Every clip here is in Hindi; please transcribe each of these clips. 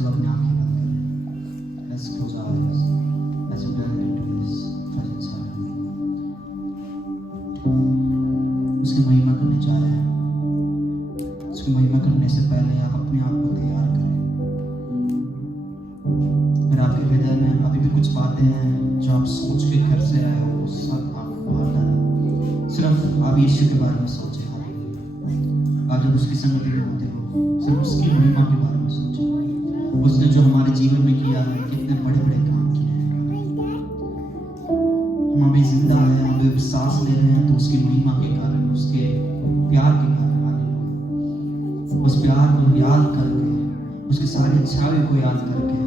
सब अपने आंखें बंद करें। Let's close our eyes as we dive into His presence. उसकी महिमा करने जा रहे हैं। उसकी महिमा करने से पहले आप अपने आप को तैयार करें। अगर आपके हृदय में अभी भी कुछ बातें हैं जो आप सोच के घर से आए हो, सब आप बाहर डालें। सिर्फ आप यीशु के बारे में सोचें। आप जब उसकी संगति में होते हो, सिर्फ उसकी महिमा के बारे में सोचें। उसने जो हमारे जीवन में किया है, कितने बड़े बड़े काम किए हैं। हम अभी जिंदा है, हम अभी सांस ले रहे हैं, तो उसकी महिमा के कारण, उसके प्यार के कारण हालेलुया। उस प्यार को याद करके, उसकी सारी अच्छाई को याद करके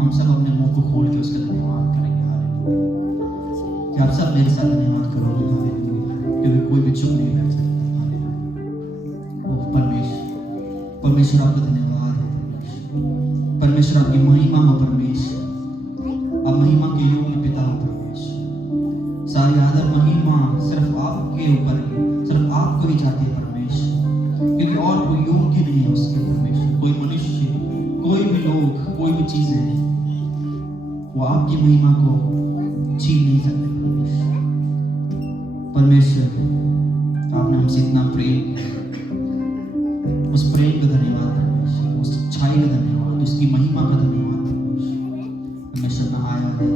हम सब अपने मुंह को खोल के उसका धन्यवाद करेंगे। हालेलुया। क्या आप सब मेरे साथ धन्यवाद करोगे? हालेलुया। क्योंकि कोई भी चुप नहीं रह सकता। परमेश्वर आपका धन्यवाद है। परमेश्वर आपकी महिमा हो। परमेश्वर आप महिमा के योग्य पिता हो। परमेश्वर सारी आदर महिमा सिर्फ आपके ऊपर है, सिर्फ आपको ही जाती है परमेश्वर, क्योंकि और कोई योग्य नहीं है उसके। परमेश्वर कोई मनुष्य, कोई भी लोग, कोई भी चीजें वो आपकी महिमा को छीन नहीं सकते। परमेश्वर आपने हमसे इतना प्रेम किया, उस प्रेम का धन्यवाद परमेश्वर, उस अच्छाई का धन्यवाद, उसकी महिमा का धन्यवाद परमेश्वर। परमेश्वर में आया है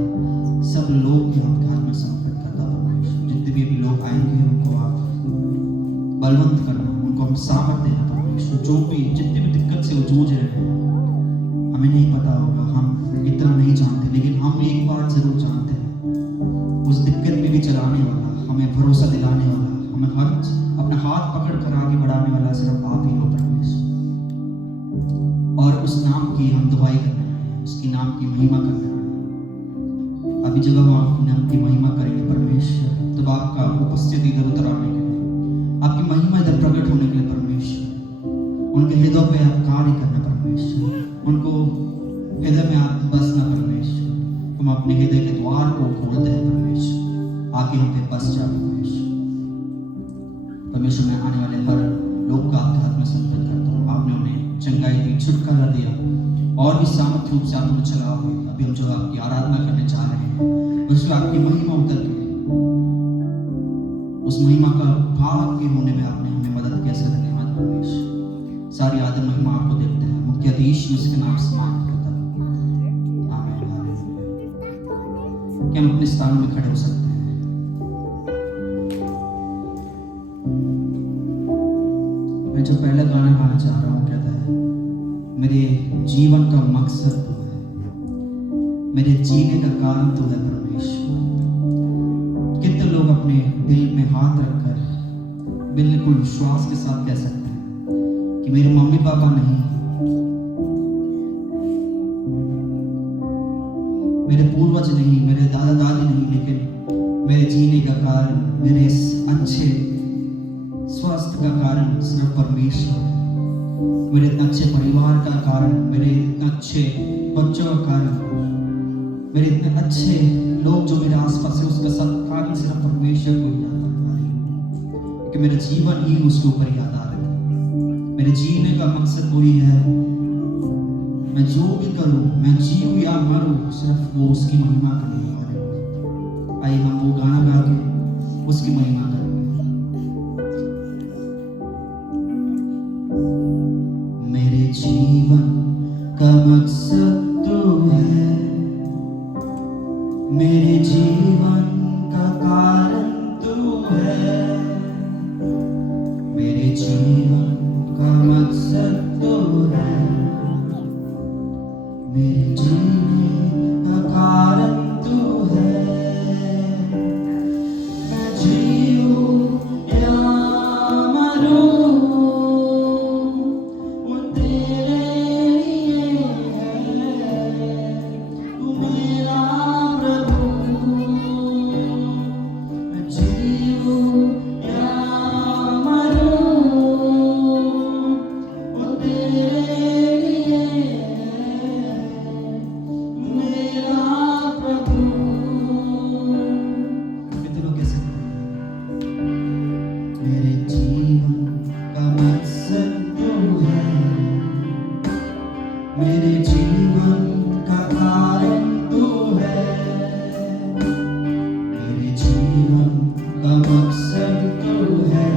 सब लोग के आपके हाथ में समर्पित करता परमेश्वर। जितने भी अभी लोग आएंगे उनको आप बलवंत करना, उनको हम सामर्थ देना परमेश्वर। जो भी जितनी भी दिक्कत से वो जूझ रहे हैं, हमें नहीं पता होगा, हम इतना नहीं जानते, लेकिन हम एक बात जरूर जानते हैं, उस दिक्कत में भी चलाने वाला, हमें भरोसा दिलाने वाला, हमें हर अपना हाथ पकड़ कर आगे बढ़ाने वाला सिर्फ आप ही हो परमेश्वर। और उस नाम की हम दुआई करने आए हैं, उसकी नाम की महिमा करने आए हैं। अभी जब हम आपके नाम की महिमा करेंगे परमेश्वर, तब आपका उपस्थिति इधर उतर आने के लिए, आपकी महिमा इधर प्रकट होने के लिए परमेश्वर, उनके हृदय पे आप कार्य करना परमेश्वर, उनको हृदय में आप बसना परमेश्वर। तुम अपने हृदय के द्वार को खोलते हैं परमेश्वर, आके हम पे बस जा परमेश्वर। परमेश्वर में आने वाले हर लोग का आपके हाथ में समर्पित करता हूँ। आपने उन्हें चंगाई दी, छुटकारा दिया, और भी सामर्थ रूप से आप उन्हें चलाओगे। अभी हम जो आपकी आराधना करने जा रहे हैं, उसमें आपकी महिमा उतर के, उस महिमा का भाग के होने में आपने हमें मदद किया। इसका धन्यवाद परमेश्वर। सारी आदर महिमा आपको देते हैं, मुक्तियाधीश उसके नाम से मांगते होता है। आमीन। हालेलुया। क्या हम अपने स्थान में खड़े हो सकते हैं? मैं जो पहला गाना गाना चाह रहा हूँ, कहता है मेरे जीवन का मकसद तो है, मेरे जीने का कारण तो है परमेश्वर। कितने लोग अपने दिल में हाथ रखकर बिल्कुल विश्वास के साथ कह सकते हैं कि मेरे मम्मी पापा नहीं, मेरे पूर्वज नहीं, मेरे दादा दादी नहीं, लेकिन मेरे जीने का कारण, मेरे अच्छे स्वास्थ्य का कारण सिर्फ परमेश्वर है। मेरे इतने अच्छे परिवार का कारण, मेरे इतने अच्छे बच्चों का कारण, मेरे इतने अच्छे लोग जो मेरे आसपास है, उसका सब कारण सिर्फ परमेश्वर को ही आता है। क्योंकि मेरा जीवन ही उसके ऊपर ही आधारित है। मेरे जीने का मकसद वही है, मैं जो भी करूं, मैं जीऊं या मरूं, सिर्फ वो उसकी महिमा करने वाले। आइए हम वो गाना गा के उसकी महिमा करें। मेरे जीवन का मकसद तो है, मेरे जीवन का कारण तो है, मेरे जीवन का मकसद तो है, मेरे जीने का कारण तो है। मैं जीऊं या मरूं, वो तेरे लिए है, तू मेरा प्रभु। मैं जीऊं या मरूं, वो तेरे लिए है, जीवन का कारण तू है, मेरे जीवन का मकसद तू है,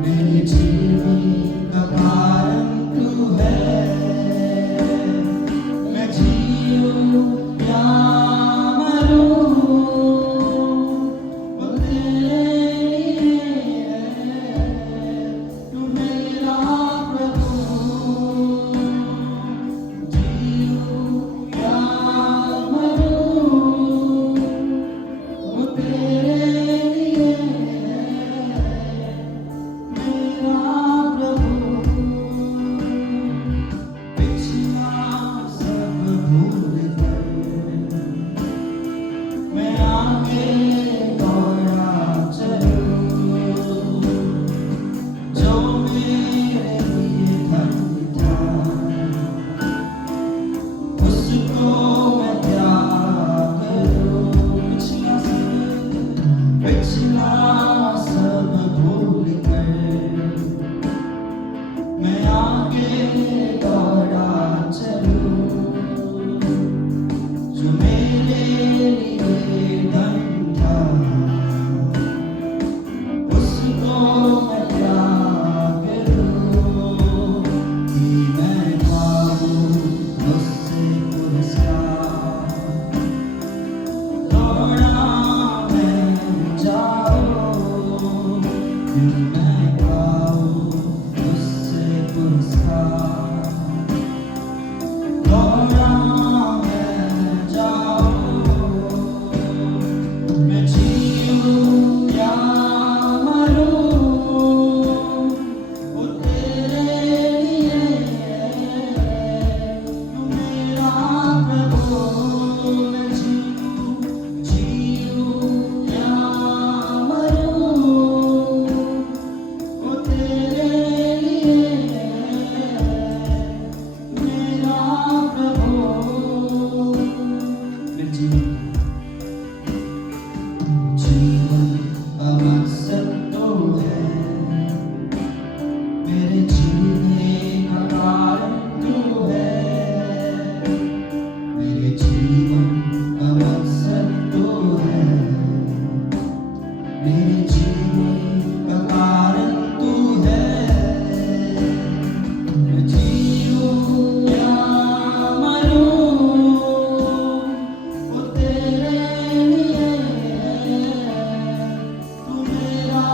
मेरे जीवन का कारण तू है। मैं जीऊं या मरूं, वो तेरे लिए है, तू मेरा प्रभु। जीऊं या मरूं, वो तेरे लिए है, मेरा प्रभु। पिछला सब भूल कर मैं आगे दौड़ा चलूं, जो मेरे लिए धन था उसको मैं त्याग करूं। पिछला सब भूल कर मैं आगे दौड़ा चलूं, जो मेरे लिए धन था उसको मैं त्याग करूं। कि मैं पाऊं उससे पुरस्कार, दौड़ा मैं जाऊं, कि मैं पाऊं उससे पुरस्कार, दौड़ा मैं जाऊं। मैं जीऊं या मरूं, वो तेरे लिए है, तू मेरा प्रभु। मैं जीऊं या मरूं, वो तेरे लिए है, मेरा प्रभु। मेरे जीवन का मकसद तो है, मेरे जीने का कारण तू है, मेरे जीवन का मकसद तो है, मेरे जीने का कारण तू है। मैं जीऊं या मरूं, वो तेरे लिए है, तू मेरा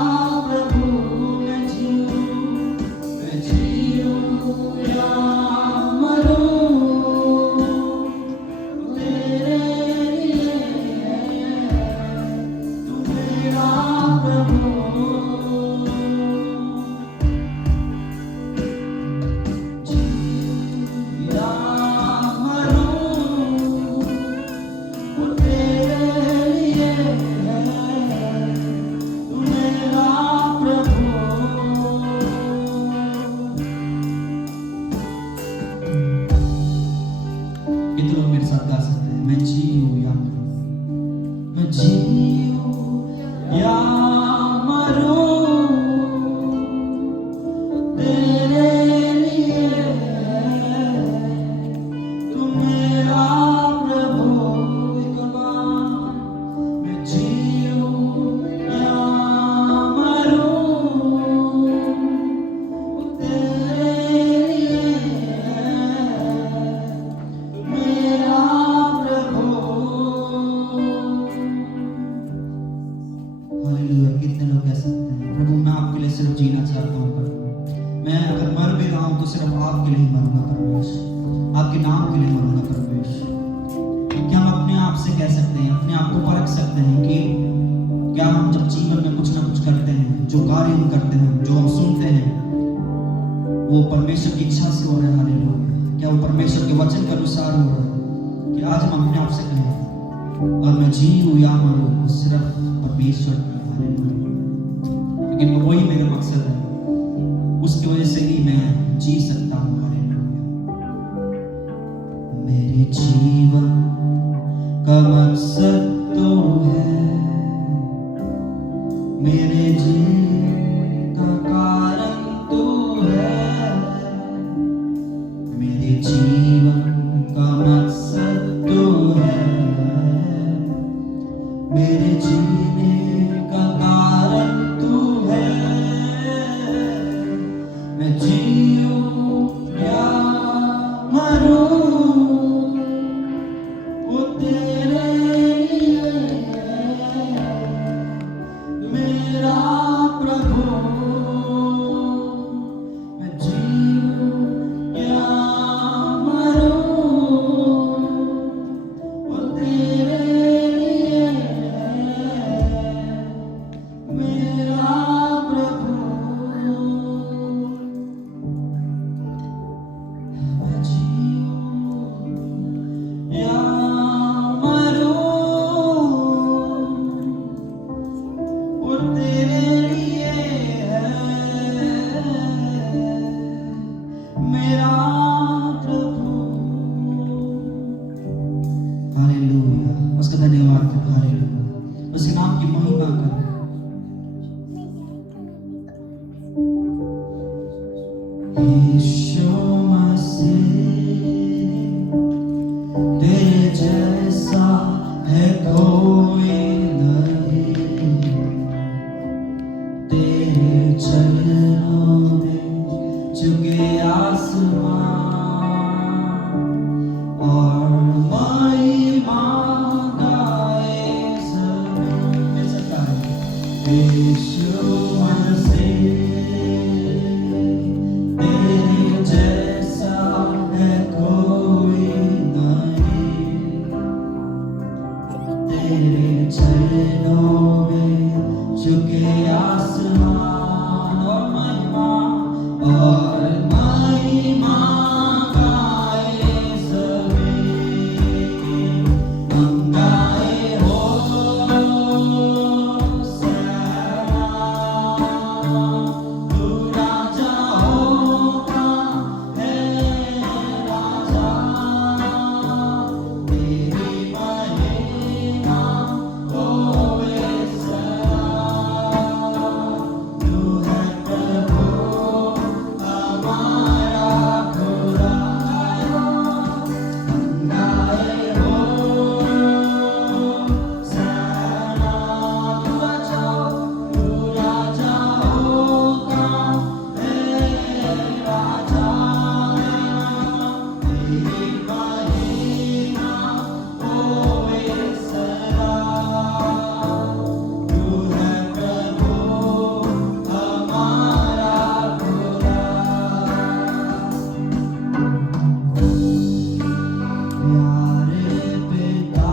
प्रभु। मैं जीऊं या मरूं, वो तेरे लिए है, तू मेरा प्रभु। जीऊं या मरूं, वो तेरे लिए है, तू मेरा प्रभु। कितने लोग मेरे साथ गा सकते हैं? मैं जीऊं या मरूं, मैं जीऊं या मरूं, तेरे लिए है, तू मेरा प्रभु। एक बार मैं जीऊं या मरूं, वो तेरे लिए है, मेरा प्रभु। हालेलुया। कितने लोग कह सकते हैं प्रभु मैं आपके लिए सिर्फ जीना चाहता हूँ प्रभु, मैं अगर मर भी रहा हूँ तो सिर्फ आपके लिए ही मरूंगा परमेश्वर, आपके नाम के लिए मरूंगा परमेश्वर। क्या हम अपने आप से कह सकते हैं, अपने आप को परख सकते हैं कि क्या हम जब जीवन में कुछ ना कुछ करते हैं, जो कार्य हम करते हैं, जो हम सुनते हैं, वो परमेश्वर की इच्छा से हो रहा है? हालेलुया। क्या वो परमेश्वर के वचन के अनुसार हो रहा है? कि आज हम अपने आप से कहें और मैं जीऊं या मरूं, वो सिर्फ परमेश्वर की। हालेलुया। लेकिन वही मेरा मकसद है, उसकी वजह से ही मैं जी सकता हूँ। हालेलुया। मेरे जीवन का मकसद तो है, मेरे जीवन का कारण तो है, मेरे जीवन का मकसद तू है, मेरे जीने का कारण तू है। मैं जीऊं या मरूं वो तेरे लिए है, मेरा प्रभु। मैं जीऊं या मरूं वो तेरे लिए है, मेरा प्रभु। मैं जीऊं या मरूं वो तेरे लिए है, मेरा प्रभु। हालेलुया, उसका धन्यवाद करो। हालेलुया, उसके नाम की महिमा करो। यीशु मसीह तेरे जैसा है कोई नहीं, तेरे चरणों में झुके आसमान और महिमा गाए ज़मीन। ऐसा गाए यीशु मसीह तेरे जैसा है कोई नहीं, तेरे चरणों में झुके आसमान और महिमा गाए ज़मीन। हम गाए होसन्ना, तू राजा होगा है राजा, तेरी महिमा होवे सदा। तू है प्रभु हमारा खुदा। हम गाए होसन्ना, तू राजा होगा है राजा, तेरी महिमा होवे सदा। तू है प्रभु हमारा खुदा। प्यारे पिता,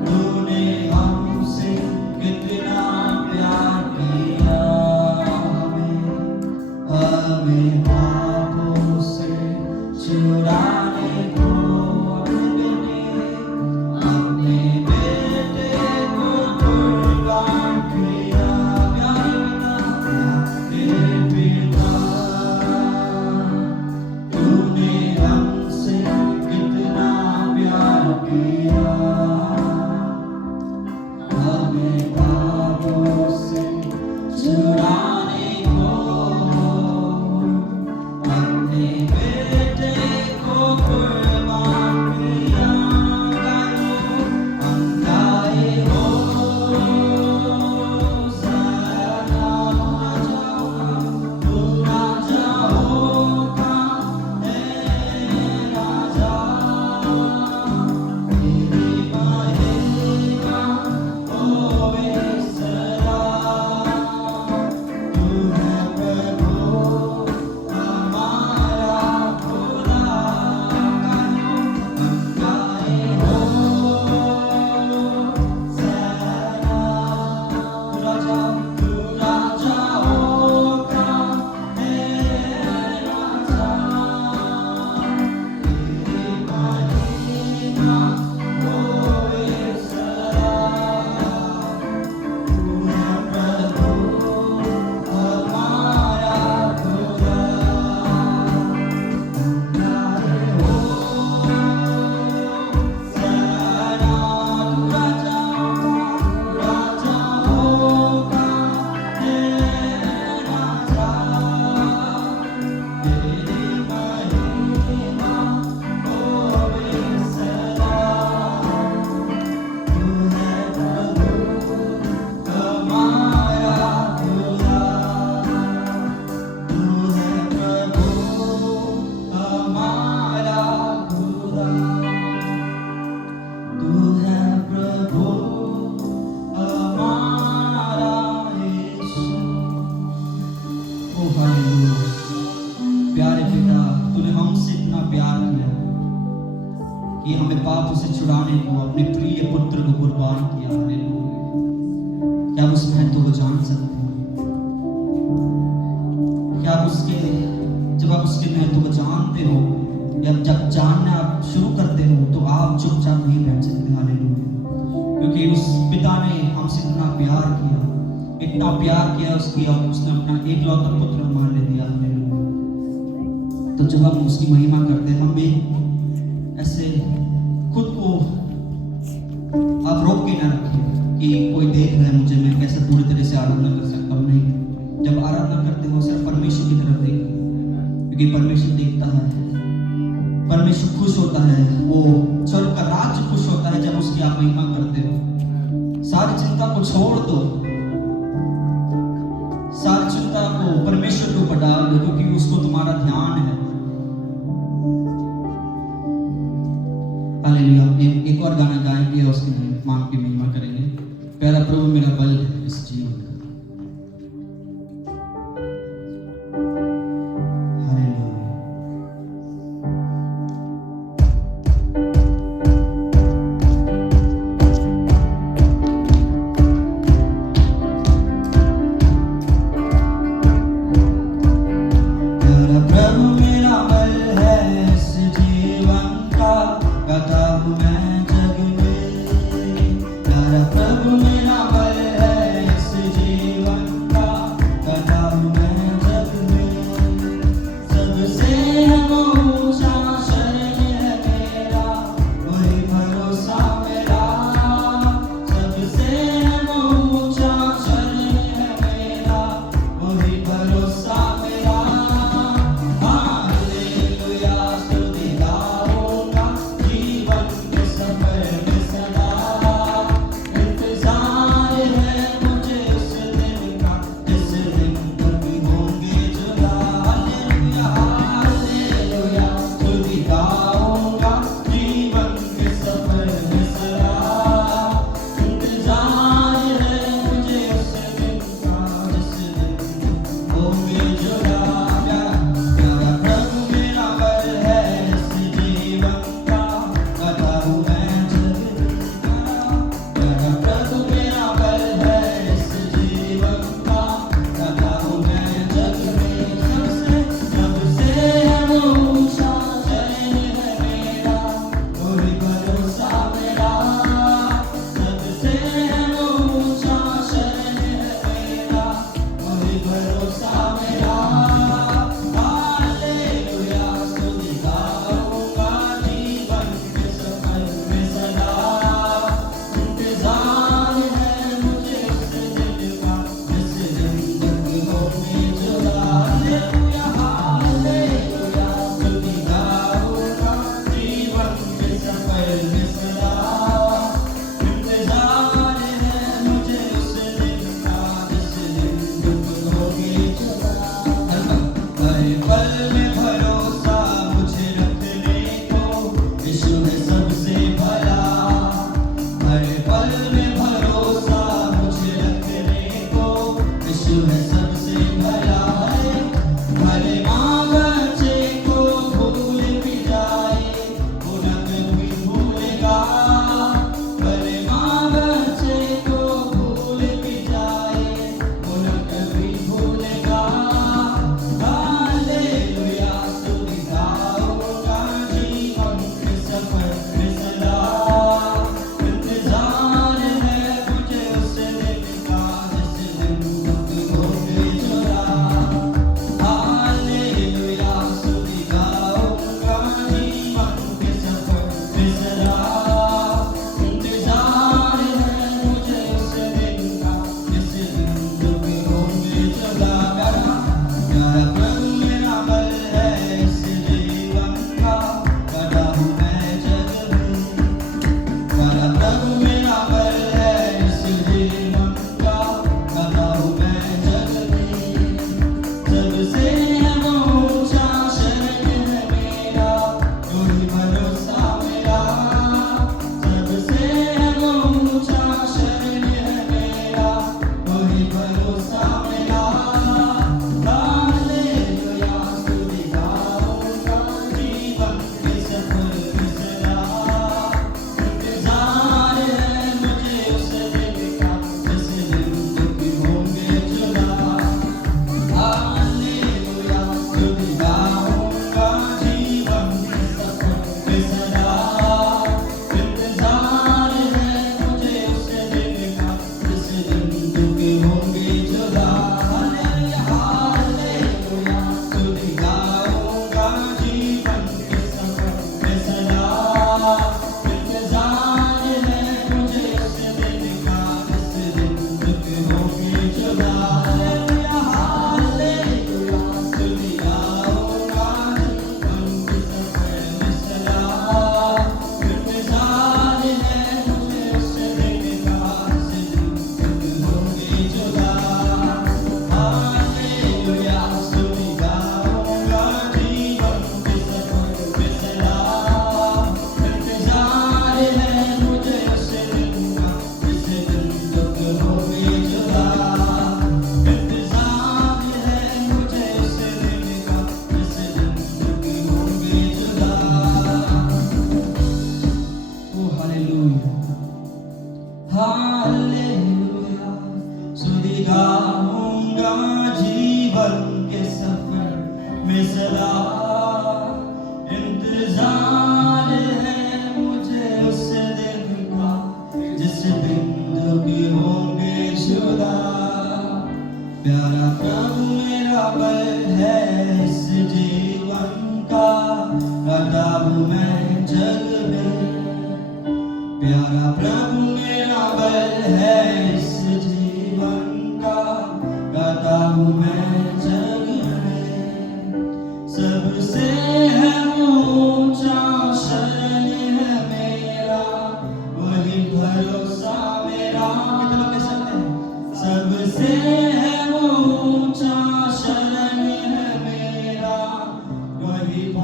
तूने हमसे कितना प्यार किया, हमें पापों से छुड़ाने को अपने बेटे को कुर्बान किया। प्यारे पिता, तूने हमसे कितना प्यार किया, हमें पापों से छुड़ाने को अपने बेटे को कुर्बान किया। हम गाए होसन्ना, तू राजा होगा है राजा, तेरी महिमा होवे सदा। तू है प्रभु हमारा खुदा। बेटा तूने हमसे इतना प्यार किया कि हमें पापों से छुड़ाने को अपने प्रिय पुत्र को कुर्बान किया। हालेलुया। क्या आप उस महत्व को जान सकते हैं? क्या आप उसके जब आप उसके महत्व को जानते हो या जब जानना आप शुरू करते हो तो आप चुपचाप नहीं बैठ सकते। हालेलुया। क्योंकि उस पिता ने हमसे इतना प्यार किया, इतना प्यार किया उसकी, और उसने अपना एकलौता पुत्र हमारे लिए दिया। हालेलुया। तो जब हम उसकी महिमा करते हैं, हमें ऐसे खुद को आप रोक के ना रखिए कि कोई देख रहा है मुझे, मैं कैसे पूरी तरह से आराधना कर सकता हूँ। नहीं, जब आराधना करते हो सिर्फ परमेश्वर की तरफ देखो, क्योंकि परमेश्वर देखता है, परमेश्वर खुश होता है, वो स्वर्ग का राज्य खुश होता है जब उसकी आप महिमा करते हो। सारी चिंता को छोड़ दो, सारी चिंता को परमेश्वर के ऊपर डाल दो, क्योंकि उसको तुम्हारा ध्यान है। हालेलुया। एक और गाना गाएंगे और उसकी नाम की महिमा करेंगे। प्यारा प्रभु मेरा बल है इस जीवन का।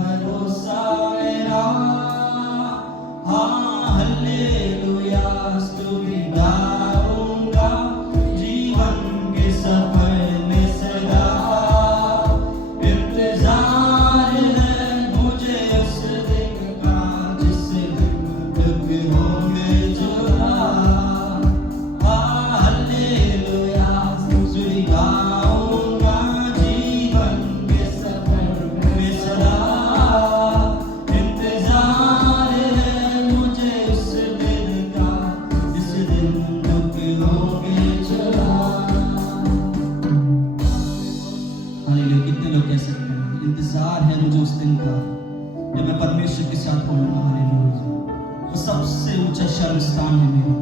भरोसा मेरा। हाँ हालेलुया स्तुति गाऊंगा जीवन के सफर में सदा। इंतजार है मुझे उस दिन का जिस दिन दुख होंगे जुदा। हाँ हालेलुया स्तुति गाऊंगा जीवन के सफर में सदा। इंतजार है मुझे उस दिन का जिस दिन दुख होंगे जुदा। हालेलुया कितने लोग कह सकते हैं इंतजार है मुझे उस दिन का जब मैं परमेश्वर के साथ बोलूंगा। हालेलुया वो सबसे ऊंचा शर्म स्थान है मेरा।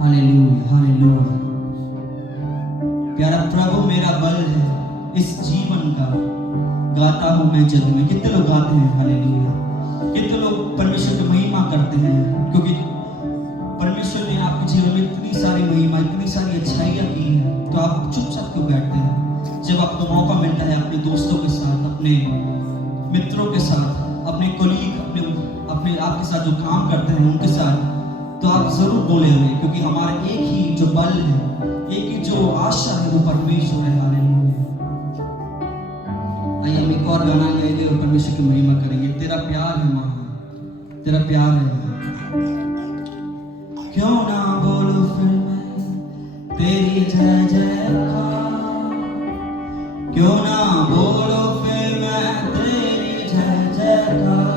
हालेलुया हालेलुया प्यारा प्रभु मेरा बल है इस जीवन का, गाता हूं मैं जग में। कितने लोग गाते हैं हालेलुया? कितने लोग परमेश्वर की महिमा करते हैं? क्योंकि परमेश्वर ने आपके जीवन में इतनी सारी महिमा इतनी सारी अच्छाइयां की हैं, तो आप चुपचाप क्यों बैठते हैं? जब आपको मौका मिलता है अपने दोस्तों के साथ, अपने मित्रों के साथ, अपने कोलीग, अपने आपके साथ जो काम करते हैं उनके साथ, तो आप जरूर बोले हमें, क्योंकि हमारा एक ही जो बल है, एक ही जो आशा है वो परमेश्वर है। हालेलुया। आइए हम एक और गाना गाएंगे और परमेश्वर की महिमा करेंगे। तेरा प्यार है महान, तेरा प्यार है महान। क्यों ना बोलो फिर मैं तेरी जय जयकार, क्यों ना बोलो फिर मैं तेरी जय जयकार।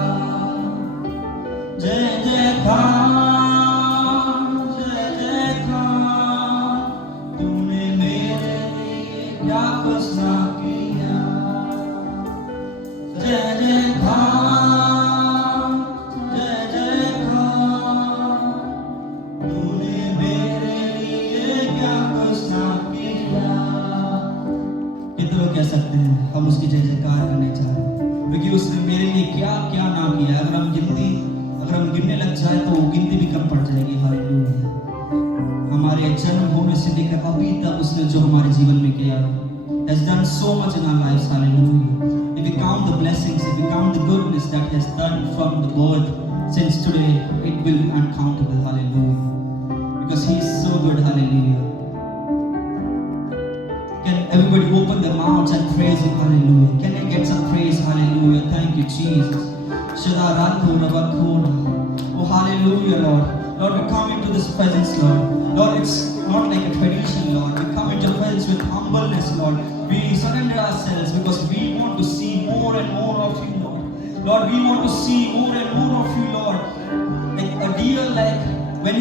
जय जयकार जय जयकार, तूने मेरे लिए क्या कुछ ना किया। जय जयकार जय जयकार, तूने मेरे लिए क्या कुछ ना किया। कितने लोग कह सकते हैं हम उसकी जय जयकार करने चाह रहे हैं, क्योंकि उसने मेरे लिए क्या क्या ना किया। अगर हम गिनने लग जाए तो वो गिनती भी कम पड़ जाएगी। हालेलुया। हमारे जन्म होने से लेकर अभी तक उसने जो हमारे जीवन में किया has done so much in our lives. Hallelujah. If we count the blessings, if we count the goodness that he has done from the birth since today, it will be uncountable. Hallelujah. Because he is so good. Hallelujah. Can everybody open their mouths and praise him? Hallelujah. Can I get some praise? Hallelujah. Thank you, Jesus. Oh, hallelujah, Lord. Lord, we come into this presence, Lord. Lord, it's not like a tradition, Lord. We come into presence with humbleness, Lord. We surrender ourselves because we want to see more and more of you, Lord. Lord, we want to see more and more of you, Lord. Like a deer, like when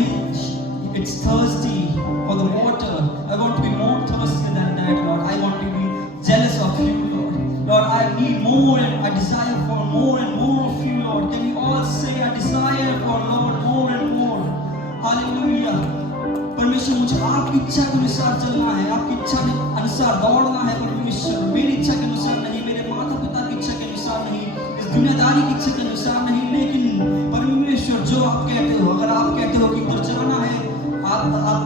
it's thirsty for the water. I want to be more thirsty than that, Lord. I want to be jealous of you, Lord. Lord, I need more and I desire for more and more of you, Lord. Can you all say, I desire for Lord more and more? Hallelujah. परमेश्वर, मुझे आपकी इच्छा के अनुसार चलना है, आपकी इच्छा के अनुसार दौड़ना है। परमेश्वर, मेरी इच्छा के अनुसार नहीं, मेरे माता पिता की इच्छा के अनुसार नहीं, इस दुनियादारी की इच्छा के अनुसार नहीं, लेकिन परमेश्वर जो आप कहते हो, अगर आप कहते हो कि उधर जाना है, आप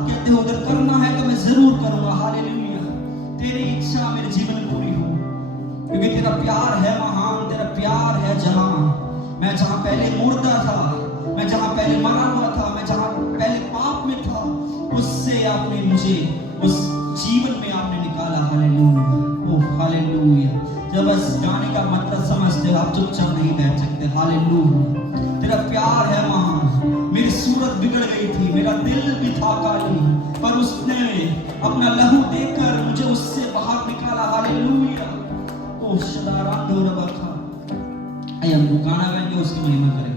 कहते हो उधर करना है, तो मैं जरूर करूंगा। हालेलुया। तेरी इच्छा मेरे जीवन में पूरी हो, क्योंकि तेरा प्यार है महान, तेरा प्यार है जहां मैं जहां पहले मुर्दा था, मैं जहां पहले मरा हुआ था, मैं जहां पहले पाप में था, उससे आपने मुझे उस जीवन में आपने निकाला। हालेलुया। Oh hallelujah. जब इस गाने का मतलब समझते हो, आप चुपचाप नहीं बैठ सकते। हालेलुया। तेरा प्यार है महान। मेरी सूरत बिगड़ गई थी, मेरा दिल भी था काली, पर उसने अपना लहू देकर मुझे उससे बाहर निकाला। हालेलुया। ओह शदारांडो रबखा। आइए हम गाना गाएंगे, उसकी महिमा करेंगे।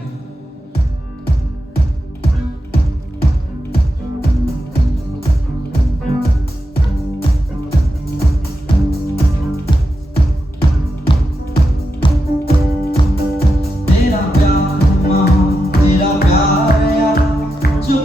Yo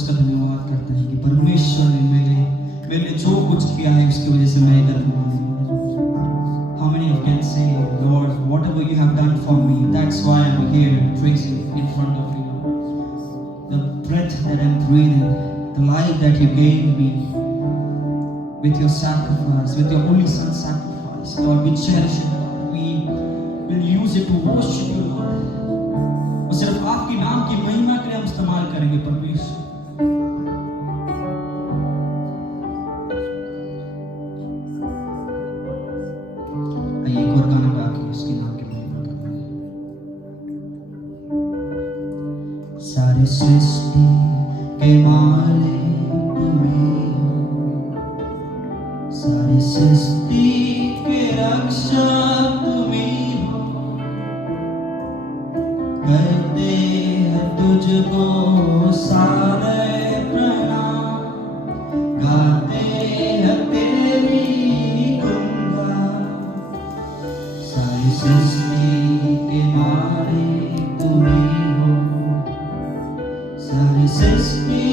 उसका धन्यवाद करते हैं कि परमेश्वर ने मेरे लिए जो कुछ किया है उसकी वजह से मैं इधर हूँ। How many of you can say, Lord, whatever you have done for me, that's why I'm here praising in front of you. The breath that I'm breathing, the life that you gave me with your sacrifice, with your only son sacrifice, Lord, we cherish it, Lord. We will use it to worship you, Lord. और सिर्फ आपके नाम की महिमा के लिए हम इस्तेमाल करेंगे परमेश्वर। आइए एक और गाना गा के उसके नाम की महिमा करें। सारी सृष्टि के मालिक तुम्हीं हो, सारी सृष्टि के रक्षक तुम्हीं हो, करते हैं तुझको सारे प्रणाम, गाते हैं तेरी गुणगान। सारी सृष्टि के मालिक तुम्हीं हो, सारी सृष्टि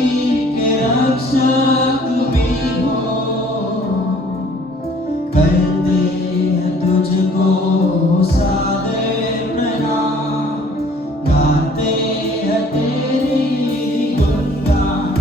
के रक्षक तुम्हीं हो, करते हैं तुझको सारे प्रणाम, गाते हैं तेरी गुणगान।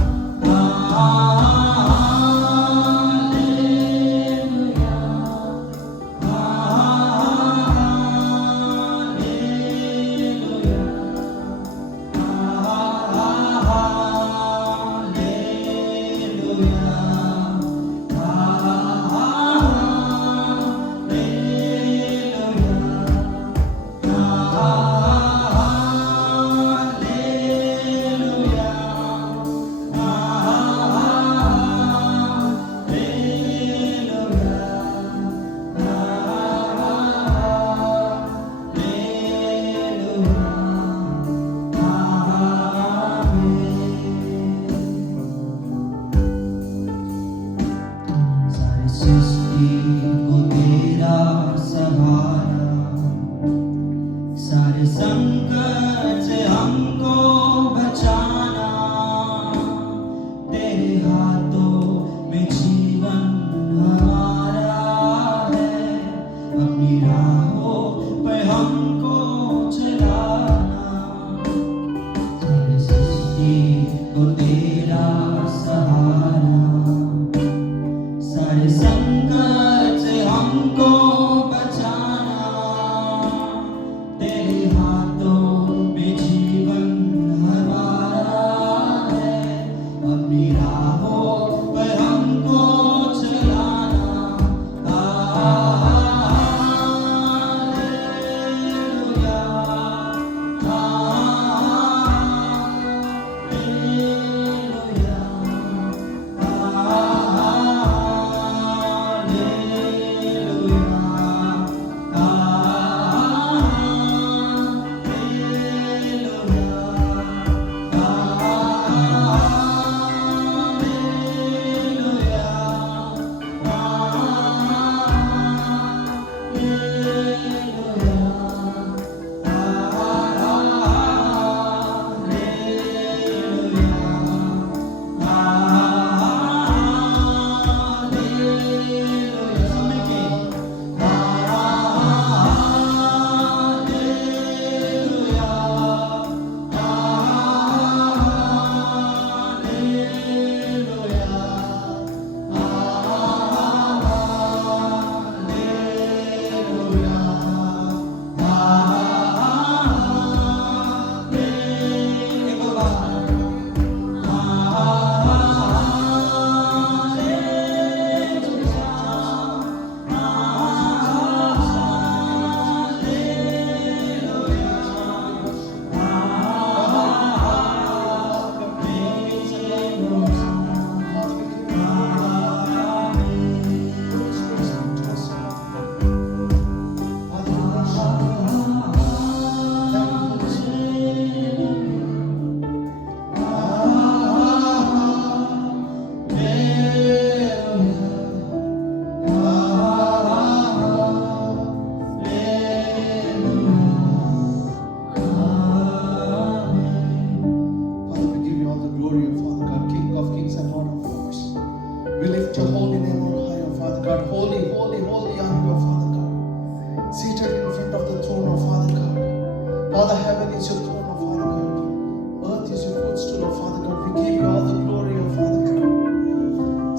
सृष्टि को तेरा सहारा, सारे संकट से हमको बचाना, तेरे हाथों में जीवन हमारा है, अपनी राहों पर हमको चलाना। सारी सृष्टि को तेरा सहारा, सारे संकट से हमको बचाना, तेरे हाथों में जीवन हमारा है, अपनी राहों पर हमको चलाना। We lift your holy name on high, O Father God. Holy, holy, holy are you, O Father God. Seated in front of the throne, O Father God. Father, heaven is your throne, O Father God. Earth is your footstool, O Father God. We give you all the glory, O Father God.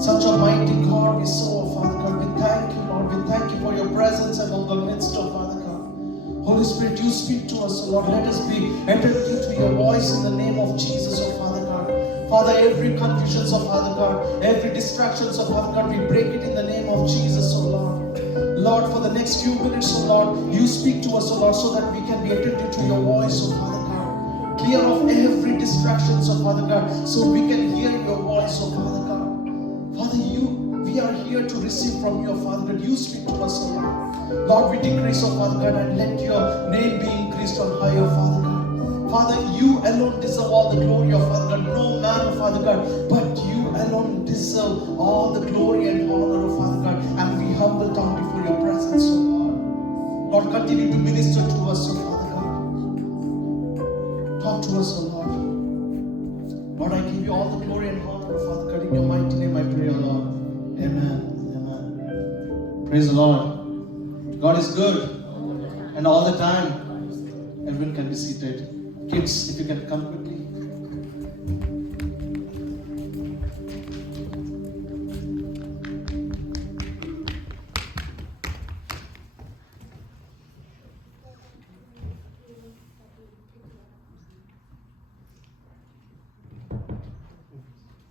Such a mighty God we serve, O Father God. We thank you, Lord. We thank you for your presence among the midst, O Father God. Holy Spirit, you speak to us, O Lord. Let us be attentive to your voice in the name of Jesus, O Father God. Father, every confusion, O Father God, every distraction, O Father God, we break it in the name of Jesus, O Lord. Lord, for the next few minutes, O Lord, you speak to us, O Lord, so that we can be attentive to your voice, O Father God. Clear off every distraction, O Father God, so we can hear your voice, O Father God. Father, we are here to receive from you, Father God. You speak to us, O Lord. Lord, we decrease, O Father God, and let your name be increased on high, O Father God. Father, you alone deserve all the glory, O Father God. No man, O Father God, but you alone deserve all the glory and honor, O Father God. And we humble down before your presence, O Lord. Lord, continue to minister to us, O Father God. Talk to us, O Lord. Lord, I give you all the glory and honor, O Father God. In your mighty name I pray, O Lord. Amen. Amen. Praise the Lord. God is good. And all the time. Everyone can be seated. Kids, if you can come quickly.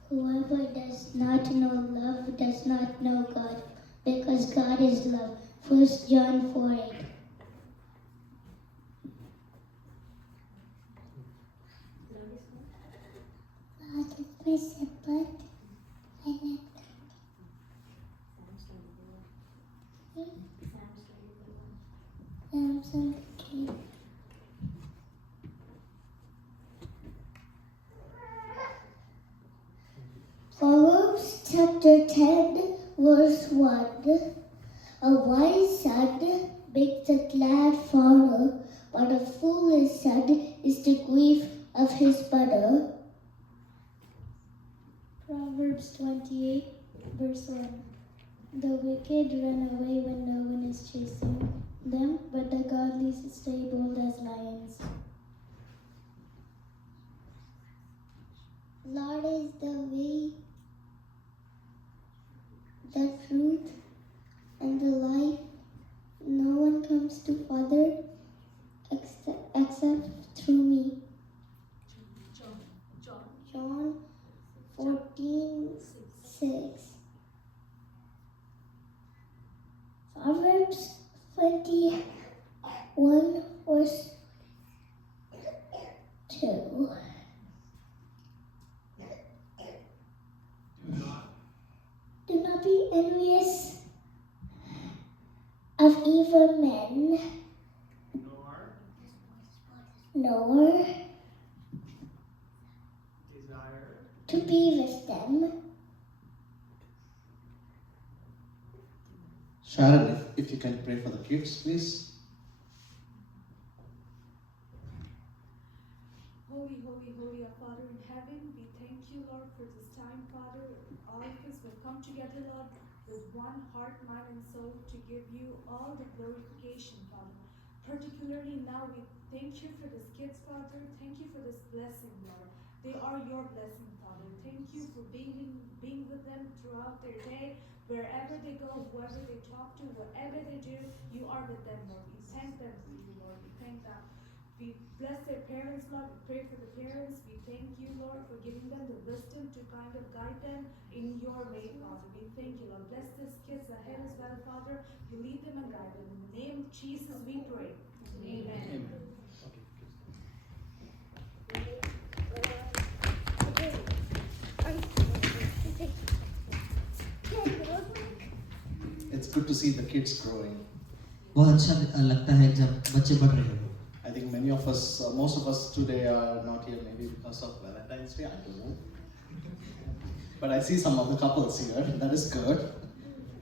Whoever does not know love does not know God, because God is love. 1 John 4:8. God is my shepherd. I like Samson King. Proverbs chapter 10, verse 1. A wise son makes a glad father, but a foolish son is the grief of his mother. Proverbs 28, verse 1. The wicked run away when no one is chasing them, but the godly stay bold as lions. Lord is the way, the truth, and the life. No one comes to Father except through me. John 14:6. Proverbs 21, verse 2. Do not be envious of evil men, nor to be with them. Sharon, if you can pray for the kids, please. Holy, holy, holy, our Father in heaven, we thank you, Lord, for this time, Father. All of us will come together, Lord, with one heart, mind, and soul to give you all the glorification, Father. Particularly now, we thank you for these kids, Father. Thank you for this blessing, Lord. They are your blessing, Father. Thank you for being with them throughout their day. Wherever they go, whoever they talk to, whatever they do, you are with them, Lord. We thank them for you, Lord. We thank that. We bless their parents, Lord. We pray for the parents. We thank you, Lord, for giving them the wisdom to kind of guide them in your way, Father. We thank you, Lord. Bless these kids ahead as well, Father. You lead them and guide them. In the name of Jesus, we pray. Amen. It's good to see the kids growing. बहुत अच्छा लगता है जब बच्चे बढ़ रहे हो. I think many of us, most of us today are not here maybe because of Valentine's Day, I don't know. But I see some of the couples here, that is good.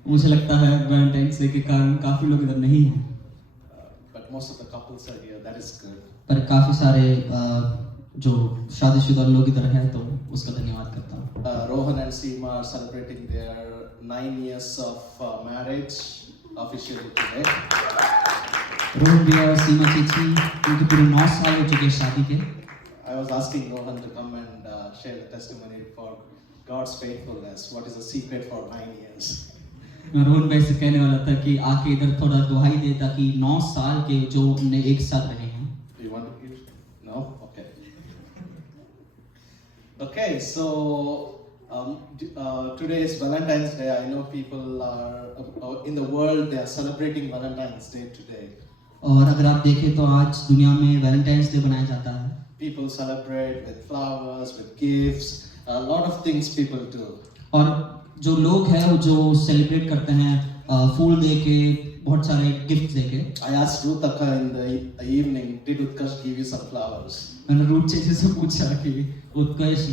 मुझे लगता है वैलेंटाइंस डे के कारण काफी लोग इधर नहीं हैं. But most of the couples are here, that is good. पर काफी सारे जो शादीशुदा लोग इधर हैं तो उसका धन्यवाद करता हूँ. Rohan and Seema are celebrating their 9 years of marriage officially today. Rohan भैया और सीमा चीची उनके पूरे 9 साल हो चुके हैं शादी के। I was asking Rohan to come and share the testimony for God's faithfulness. What is the secret for 9 years? मैं रोहन भाई से कहने वाला था कि आके इधर थोड़ा दुहाई दे ताकि 9 साल के जो उनने एक साथ रहे हैं। Do you want to give? No? Okay. Okay, so today is Valentine's Day. I know people are in the world, they are celebrating Valentine's Day today. और अगर आप देखें तो आज दुनिया में वैलेंटाइंस डे बनाया जाता है। People celebrate with flowers, with gifts, a lot of things people do. और जो लोग हैं वो जो सेलिब्रेट करते हैं फूल दे के, बहुत सारे गिफ्ट दे के। I asked Ruth Akka in the evening, did Utkarsh give you some flowers? मैंने रूट चेची से पूछा कि उत्कर्ष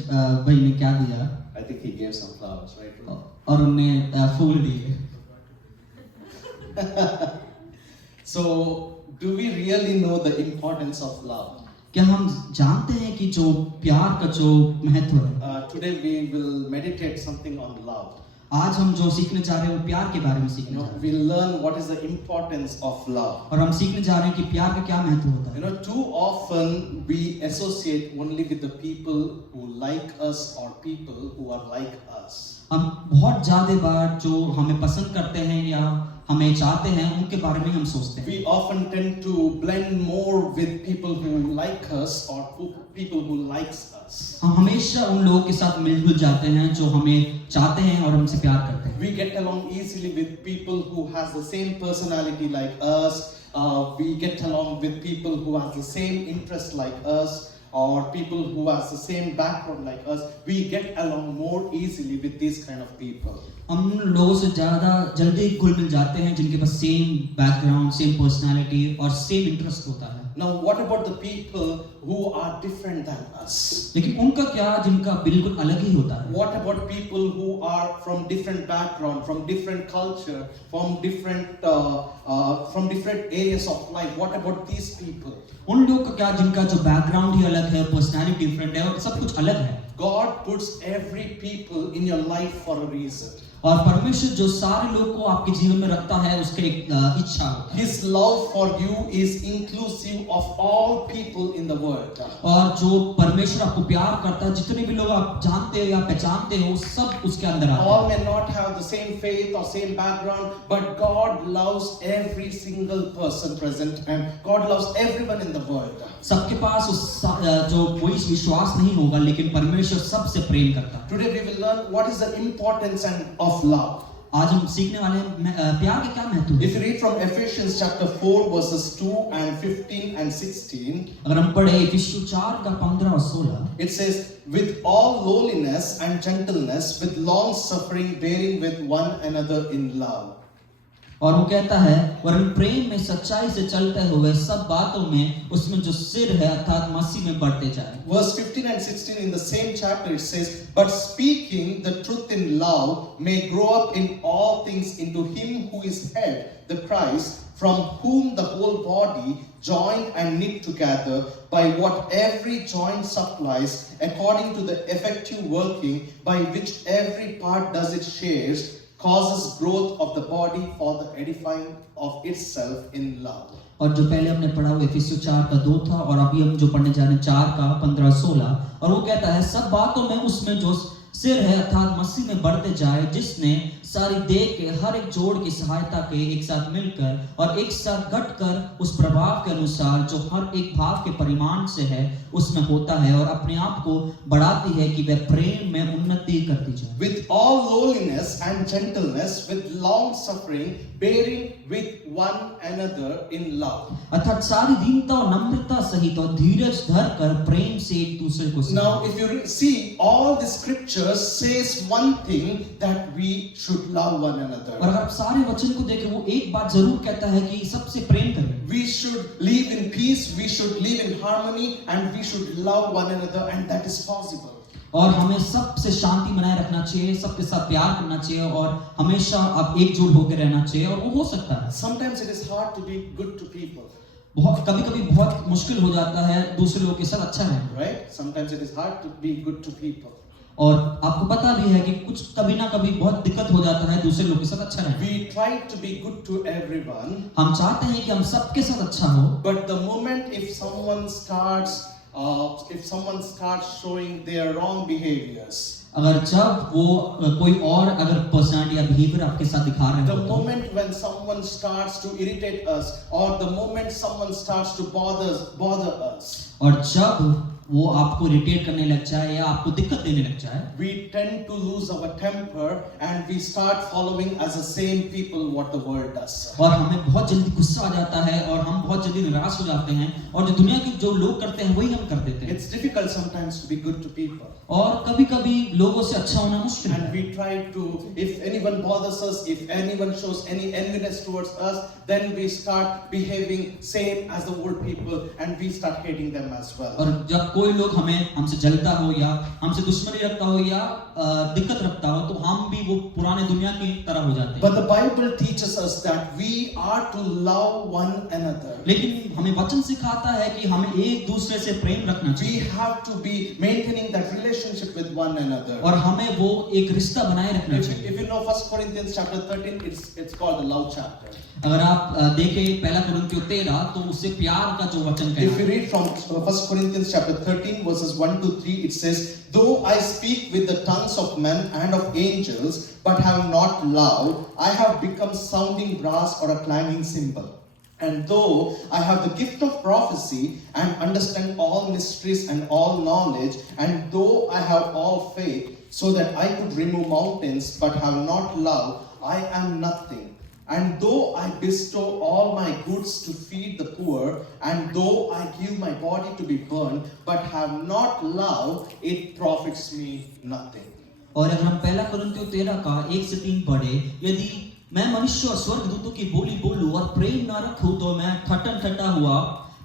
भाई ने क्या दिया, I think he gave some flowers, right? Ruth? और उन्हें फूल दिए। So, do we really know the importance of love? क्या हम जानते हैं कि जो प्यार का जो महत्व है? Today we will meditate something on love. आज हम जो सीखने जा रहे हैं वो प्यार के बारे में सीखने जा रहे हैं। We'll learn what is the importance of love. और हम सीखने जा रहे हैं कि प्यार का क्या महत्व होता है। Too often we associate only with the people who like us or people who are like us. हम बहुत ज्यादा बार जो हमें पसंद करते हैं या हमें चाहते हैं उनके बारे में हम सोचते हैं। We often tend to blend more with people who like us or people who likes us. हम hमेशा उन लोगों के साथ मिलजुल जाते हैं जो हमें चाहते हैं और हमसे प्यार करते हैं। We get along easily with people who has the same personality like us. We get along with people who has the same interest like us, or people who has the same background like us. We get along more easily with these kind of people. हम उन लोगों से ज्यादा जल्दी घुल मिल जाते हैं जिनके पास सेम बैकग्राउंड, सेम पर्सनालिटी और सेम इंटरेस्ट होता है। Now, what about the people who are different than us? लेकिन उनका क्या जिनका बिल्कुल अलग ही होता है? What about people who are from different background, from different culture, from different areas of life? What about these people? उन लोगों का क्या जिनका जो बैकग्राउंड ही अलग है, पर्सनालिटी डिफरेंट है और सब कुछ अलग है। God puts every people in your life for a reason. और परमेश्वर जो सारे लोग को आपके जीवन में रखता है उसका एक इच्छा होता है। His love for you is inclusive of all people in the world. और जो परमेश्वर आपको प्यार करता है, जितने भी लोग आप जानते हो या पहचानते हो, सब उसके अंदर आते हैं। All may not have the same faith or same background, but God loves every single person present, and God loves everyone in the world. सबके पास जो कोई विश्वास नहीं होगा, लेकिन परमेश्वर सबसे प्रेम करता है। Today we will learn what is the importance of love. आज हम सीखने वाले हैं प्यार का क्या महत्व है। If you read from Ephesians chapter 4 verses 2 and 15 and 16, अगर हम पढ़े इफिसियों 4 का 15 और 16, it says, with all lowliness and gentleness, with long suffering, bearing with one another in love. और वो कहता है वरन प्रेम में सच्चाई से चलते हुए सब बातों में उसमें जो सिर है अर्थात मसीह में बढ़ते जाए। Verse 15 and 16 in the same chapter it says, but speaking the truth in love may grow up in all things into him who is head, the Christ, from whom the whole body, joined and knit together by what every joint supplies, according to the effective working by which every part does its shares, causes growth of the body for the edifying of itself in love. और जो पहले हमने पढ़ा वो इफिसियों 4 का 2 था और अभी हम जो पढ़ने जा रहे हैं 4 का 15-16, और वो कहता है सब बातों में उसमें जो सिर है अर्थात मसीह में बढ़ते जाए, जिसने सारी देह के हर एक जोड़ की सहायता के एक साथ मिलकर और एक साथ घटकर उस प्रभाव के अनुसार जो हर एक भाव के परिमाण से है उसमें होता है और अपने आप को बढ़ाती है कि वह प्रेम में उन्नति करती जाए। With all lowliness and gentleness, with long suffering, bearing with one another in love. अर्थात सारी दीनता और नम्रता सहित और धीरज धरकर प्रेम से एक दूसरे को Now, if you see, all the scriptures says one thing, that we should love one another. और अगर आप सारे वचन को देखें वो एक बात जरूर कहता है कि सबसे प्रेम करें। We should live in peace, we should live in harmony, and we should love one another, and that is possible. और हमें सबसे शांति बनाए रखना चाहिए, सबके साथ प्यार करना चाहिए और हमेशा आप एकजुट होकर रहना चाहिए और वो हो सकता है। Sometimes it is hard to be good to people. कभी-कभी बहुत मुश्किल हो जाता है दूसरे लोगों के साथ अच्छा रहना। Right? Sometimes it is hard to be good to people. और आपको पता भी है कि कुछ कभी ना कभी बहुत दिक्कत हो जाता है दूसरे लोगों के साथ अच्छा रहना। We try to be good to everyone, हम चाहते हैं कि हम सबके साथ अच्छा हो, but the moment if someone starts showing their wrong behaviors, अगर जब वो कोई और अगर पर्सनालिटी या बिहेवियर आपके साथ दिखा रहे the हो तो, moment when someone starts to irritate us, or the moment someone starts to bother us, और जब वो आपको इरिटेट करने लग जाए या आपको दिक्कत देने लग जाए, we tend to lose our temper and we start following as the same people what the world does. और हमें बहुत जल्दी गुस्सा आ जाता है और हम बहुत जल्दी निराश हो जाते हैं और जो दुनिया के जो लोग करते हैं वही हम कर देते हैं। It's difficult sometimes to be good to people. और कभी-कभी लोगों से अच्छा होना मुश्किल And है। we try to, if anyone bothers us, if anyone shows any enviness towards us, then we start behaving same as the world people and we start hating them as well. और जब कोई लोग हमसे जलता हो या हमसे दुश्मनी रखता हो या दिक्कत रखता हो तो हम भी वो पुराने दुनिया की तरह हो जाते हैं। But the Bible teaches us that we are to love one another. लेकिन हमें वचन सिखाता है कि हमें एक दूसरे से प्रेम रखना We चाहिए have to be maintaining that relationship with one another. और हमें वो एक रिश्ता बनाए रखना चाहिए। If you know 1 Corinthians chapter 13, it's called the love chapter. अगर आप देखें पहला कुरिन्थियों 13 तो उससे प्यार का जो वचन If you कहता है, read from 1 Corinthians chapter 13 verses 1 to 3, it says, though I speak with the tongues of men and of angels, but have not love, I have become sounding brass or a clanging cymbal. And though I have the gift of prophecy and understand all mysteries and all knowledge, and though I have all faith, so that I could remove mountains, but have not love, I am nothing. And though I bestow all my goods to feed the poor, and though I give my body to be burned, but have not love, it profits me nothing. और अगर हम पहला कुरिन्थियों 13 का 1 से 3 पढ़े, यदि मैं मनुष्य और स्वर्गदूतों की बोली बोलूं और प्रेम न रखूं तो मैं ठट्टा हुआ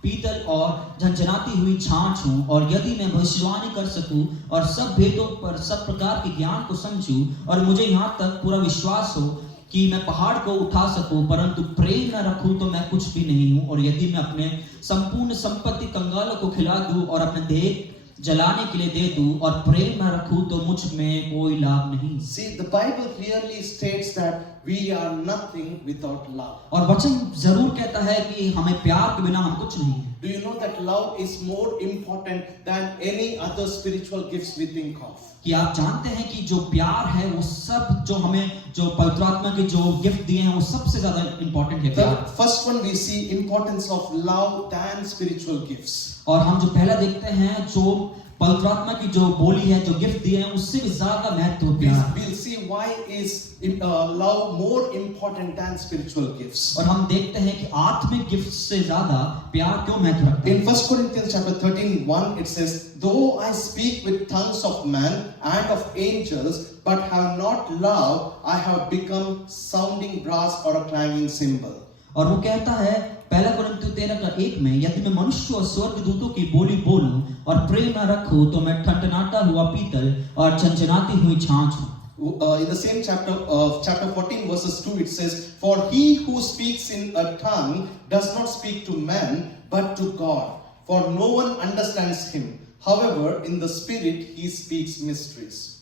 पीतल और झंझनाती हुई छाछ हूं, और यदि मैं भविष्यवाणी कर सकूं और सब भेदों पर सब प्रकार के ज्ञान को समझूं और मुझे यहाँ तक पूरा विश्वास हो कि मैं पहाड़ को उठा सकूं, परंतु प्रेम न रखूं तो मैं कुछ भी नहीं हूं, और यदि मैं अपने संपूर्ण संपत्ति कंगालों को खिला दूं और अपने देह जलाने के लिए दे दूं और प्रेम न रखूं तो मुझ में कोई लाभ नहीं। See, the Bible clearly states that we are nothing without love. और वचन जरूर कहता है कि हमें प्यार के बिना हम कुछ नहीं हैं। Do you know that love is more important than any other spiritual gifts we think of? कि आप जानते हैं कि जो प्यार है वो सब जो हमें जो पवित्र आत्मा के जो गिफ्ट दिए हैं वो सबसे ज्यादा इंपॉर्टेंट है The प्यार। first one we see importance of love than spiritual gifts. और हम जो पहला देखते हैं जो पवित्र आत्मा की जो बोली है जो गिफ्ट दिए हैं उससे भी ज्यादा महत्व प्यार। We'll see why is love more important than spiritual gifts. और हम देखते हैं कि आत्मिक गिफ्ट से ज्यादा प्यार क्यों महत्व रखता है। In 1 Corinthians chapter 13:1 it says, though I speak with tongues of men and of angels, but have not love, I have become sounding brass or a clanging cymbal. और वो कहता है पहला कुरिन्थियों 13 का 1 में, यदि मैं मनुष्य और स्वर्गदूतों की बोली बोलूं और प्रेम न रखूं तो मैं ठनठनाता हुआ पीतल और झंझनाती हुई छाछ हूं। In the same chapter, chapter 14 verses 2, it says, for he who speaks in a tongue does not speak to men but to God, for no one understands him. However, in the spirit he speaks mysteries.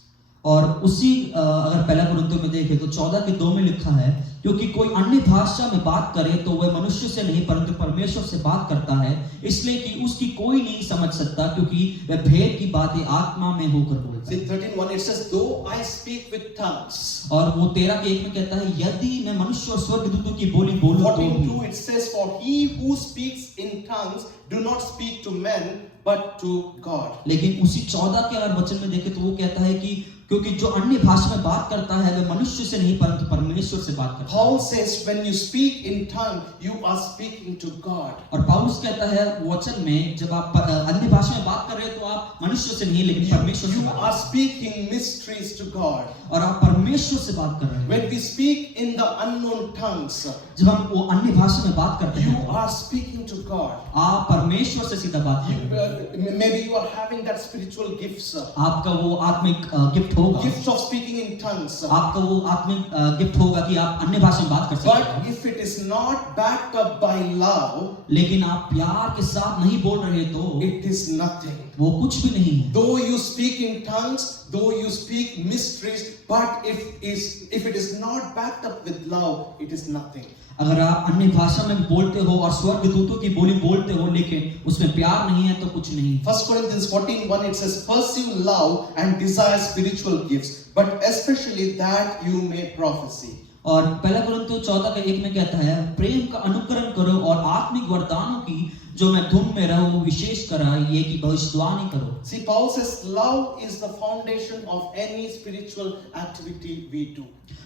और उसी अगर पहला कुरिन्थियों में देखें तो 14 के 2 में लिखा है, क्योंकि कोई अन्य भाषा में बात करे तो वह मनुष्य से नहीं परंतु परमेश्वर से बात करता है, इसलिए कि उसकी कोई नहीं समझ सकता, क्योंकि वह भेद की बातें आत्मा में होकर बोलता है। See 13:1 it says, though I speak with tongues. और वो 13 के 1 में कहता है, यदि मैं मनुष्य और स्वर्गदूतों की बोली बोलूं तो भी। 14:2 it says, for he who speaks in tongues do not speak to men but to God. लेकिन उसी 14 के अगर वचन में देखें तो वो कहता है कि क्योंकि जो अन्य भाषा में बात करता है वह मनुष्य से नहीं परंतु परमेश्वर से बात करता है। Paul says when you speak in tongue you are speaking to God. और पौलुस कहता है वचन में जब आप अन्य भाषा में बात कर रहे हो तो आप मनुष्य से नहीं लेकिन परमेश्वर से You बात are speaking mysteries to God. और आप परमेश्वर से बात कर रहे हैं। When we speak in the unknown tongues, जब हम वो अन्य भाषा में बात करते you हैं are speaking to God. आप परमेश्वर से सीधा बात कर रहे हैं। Maybe you are having that spiritual gifts, आपका वो आत्मिक गिफ्ट होगा, gifts of speaking in tongues. आपका वो आत्मिक गिफ्ट होगा कि आप अन्य भाषा में बात कर सकते हैं। But if it is not backed up by love, लेकिन आप प्यार के साथ नहीं बोल रहे तो it is nothing. वो कुछ भी नहीं है। Though you speak in tongues, though you speak mysteries, but if it is not backed up with love, it is nothing. अगर आप अन्य भाषा में बोलते हो और स्वर्गदूतों की बोली बोलते हो लेकिन उसमें प्यार नहीं है तो कुछ नहीं। 1 Corinthians 14:1 it says, pursue love and desire spiritual gifts, but especially that you may prophesy. और पहला कुरिन्थियों 14:1 में कहता है, प्रेम का अनुकरण करो और आत्मिक वरदानों की जो मैं धुन में रहूं विशेष करा ये कि भविष्यवाणी करो। See, Paul says love is the foundation of any spiritual activity we do.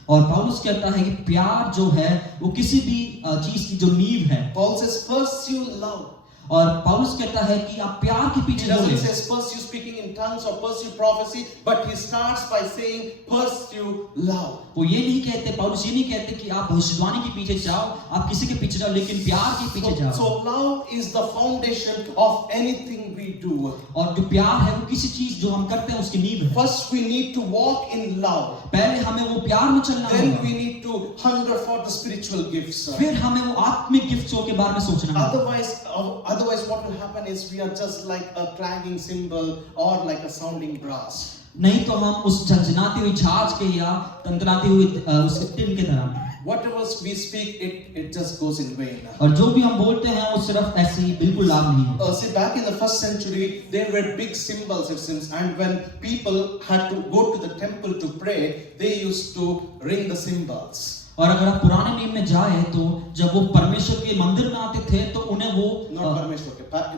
और पौलुस कहता है कि प्यार जो है वो किसी भी चीज की जो नींव है। Paul says pursue love. और पौलुस कहता है कि आप प्यार के He पीछे doesn't दौड़े। say pursue speaking in tongues or pursue prophecy, but he starts by saying pursue love. वो ये नहीं कहते, पौलुस ये नहीं कहते कि आप भविष्यवाणी के पीछे जाओ, आप किसी के पीछे जाओ, लेकिन प्यार के पीछे जाओ। So love is the foundation of anything we do. और जो प्यार है वो किसी चीज जो हम करते हैं उसकी नींव है। First we need to walk in love. पहले हमें वो प्यार में चलना Then होगा। we need to hunger for the spiritual gifts. फिर हमें वो आत्मिक गिफ्टों के बारे में सोचना होगा। Otherwise what will happen is we are just like a clanging cymbal or like a sounding brass. नहीं तो हम उस झंझनाती हुई छाछ के या तंतनाती हुई उस टिन के तरह। Whatever we speak, it just goes in vain. और जो भी हम बोलते हैं वो सिर्फ ऐसे ही बिल्कुल लाभ नहीं होता। See, back in the first century, there were big symbols, it seems, and when people had to go to the temple to pray, they used to ring the cymbals. और अगर आप पुराने नियम में जाए तो जब वो परमेश्वर के मंदिर में आते थे तो उन्हें वो Not Parmeshwar,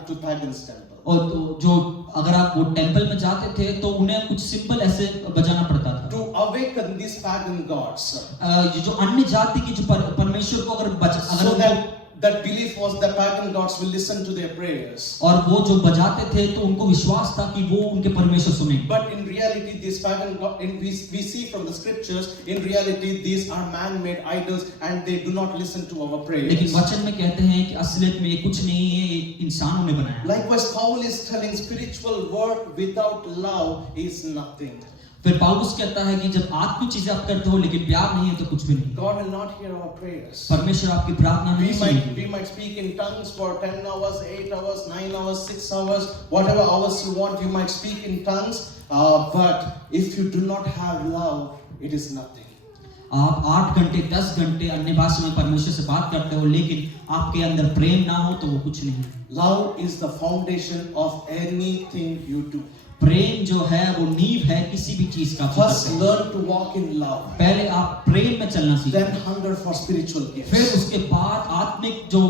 to pagans temple. और तो जो अगर आप वो टेंपल में जाते थे तो उन्हें कुछ सिंपल ऐसे बजाना पड़ता था। To awaken these pagan gods. ये जो अन्य जाति की जो परमेश्वर को अगर So that belief was that pagan gods will listen to their prayers. और वो जो बजाते थे तो उनको विश्वास था कि वो उनके परमेश्वर सुनेंगे। But in reality, these pagan gods, we see from the scriptures, in reality these are man-made idols and they do not listen to our prayers. लेकिन वचन में कहते हैं कि असलियत में ये कुछ नहीं है, ये इंसानों ने बनाया। Likewise, Paul is telling spiritual work without love is nothing. फिर पौलुस कहता है कि जब आत्मिक चीजें आप करते हो लेकिन प्यार नहीं है तो कुछ भी नहीं। God will not hear our prayers. परमेश्वर आपकी प्रार्थना नहीं सुनेगा। We might speak in tongues for 10 hours, 8 hours, 9 hours, 6 hours, whatever hours you want, you might speak in tongues. But if you do not have love, it is nothing. आप 8 घंटे 10 घंटे अन्य भाषा में परमेश्वर से बात करते हो लेकिन आपके अंदर प्रेम ना हो तो वो कुछ नहीं। Love is the foundation of anything you do. प्रेम जो है वो नींव है किसी भी चीज का। First, learn to walk in love. पहले आप प्रेम में चलना सीखो। Then hunger for spiritual gifts. फिर उसके बाद आत्मिक जो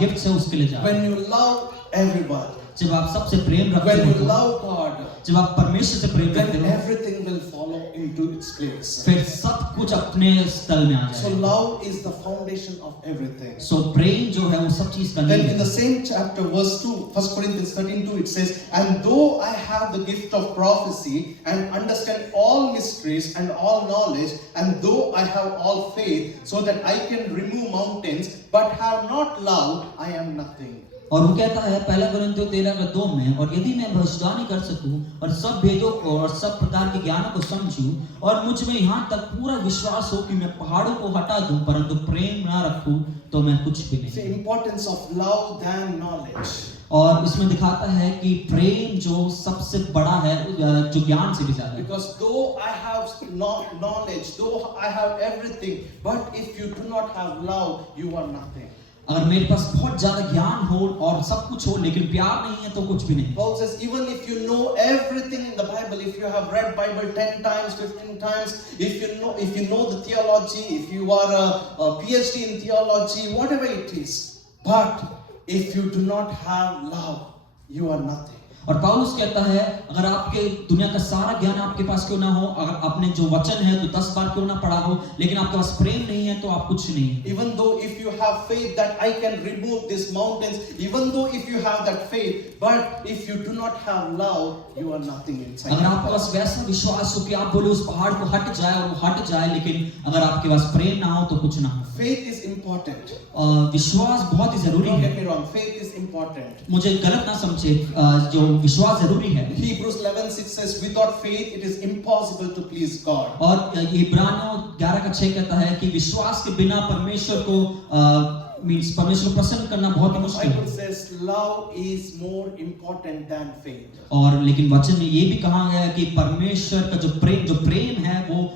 गिफ्ट्स है उसके लिए जाओ। When you love everyone, जब आप सबसे प्रेम रखते when you हो, love God, जब आप परमेश्वर से प्रेम then करते हो, everything will follow into its place. फिर सब कुछ अपने स्थल में आ So जाएगा। love is the foundation of everything. सो प्रेम जो है वो सब चीज का Then नींव in the है। same chapter, verse 2, 1 Corinthians 13:2, it says, and though I have the gift of prophecy and understand all mysteries and all knowledge, and though I have all faith so that I can remove mountains, but have not love, I am nothing. और वो कहता है पहला कुरिन्थियों 13:2 में, और यदि मैं भविष्यवाणी कर सकूं और सब भेदों को और सब प्रकार के ज्ञानों को समझूं और मुझ में यहाँ तक पूरा विश्वास हो कि मैं पहाड़ों को हटा दूं परंतु प्रेम ना रखूं तो मैं कुछ भी It's the नहीं। importance of love than knowledge. और इसमें दिखाता है कि प्रेम जो सबसे बड़ा है जो ज्ञान से भी ज्यादा है। Because though I have knowledge, though I have everything, but if you do not have love, you are nothing. अगर मेरे पास बहुत ज्यादा ज्ञान हो और सब कुछ हो लेकिन प्यार नहीं है तो कुछ भी नहीं। Paul says, even if you know everything in the Bible, if you have read Bible 10 times, 15 times, if you know the theology, if you are a PhD in theology, whatever it is, but if you do not have love, you are nothing. और पौलुस कहता है अगर आपके दुनिया का सारा ज्ञान आपके पास क्यों ना हो, अगर आपने जो वचन है तो 10 बार क्यों ना पढ़ा हो, लेकिन आपके पास प्रेम नहीं है तो आप कुछ नहीं। Even though if you have faith that I can remove these mountains, even though if you have that faith, but if you do not have love, you are nothing inside. अगर आपके पास वैसा विश्वास हो कि आप बोले उस पहाड़ को हट जाए और वो हट जाए, लेकिन अगर आपके पास प्रेम ना हो तो कुछ ना हो। Faith is important. विश्वास बहुत ही जरूरी Don't है। get me wrong, faith is important. मुझे गलत ना समझे, जो विश्वास जरूरी है। Hebrews 11:6 says, without faith it is impossible to please God. और इब्रानियों 11:6 कहता है कि विश्वास के बिना परमेश्वर को मीन्स परमेश्वर को प्रसन्न करना बहुत ही The मुश्किल Bible है। says love is more important than faith. और लेकिन वचन में ये भी कहा गया है कि परमेश्वर का जो प्रेम है वो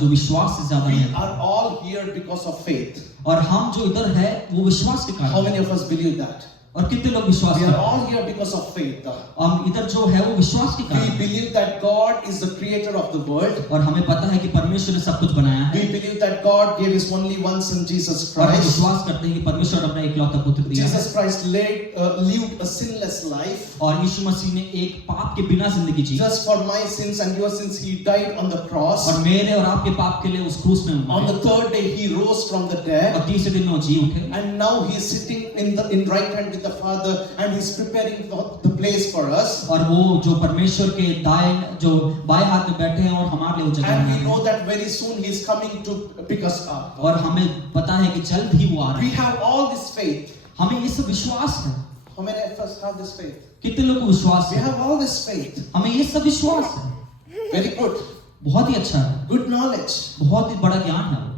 जो विश्वास से ज्यादा We है। are all here because of faith. और हम जो इधर है वो विश्वास के How कारण many है। of us believe that? और कितने लोग विश्वास We करते are हैं? all here because of faith. हम इधर जो है वो विश्वास के कारण We है। believe that God is the creator of the world. और हमें पता है कि परमेश्वर ने सब कुछ बनाया है। We believe that God gave His only one Son, Jesus और हम Christ. विश्वास करते हैं कि परमेश्वर ने अपना इकलौता पुत्र दिया है। Jesus Christ lived a sinless life. और यीशु मसीह ने एक पाप के बिना जिंदगी जी। Just for my sins and your sins, He died on the cross. और मेरे और आपके पाप के लिए उस क्रूस में On मरे। the third day, He rose from the dead. और तीसरे दिन में वो जी उठे। And now He is sitting in right hand with the Father, and He's preparing the place for us. और वो जो परमेश्वर के बाएं हाथ में बैठे हैं और हमारे लिए वो जगह And we है। know that very soon He is coming to pick us up. और हमें पता है कि जल्द ही वो आ रहे We हैं। have all this faith. हमें ये सब विश्वास है। How many of us have this faith? कितने लोग को विश्वास We है? have all this faith. हमें ये सब विश्वास है। Very good. बहुत ही अच्छा है। Good knowledge. बहुत ही बड़ा ज्ञान है वो।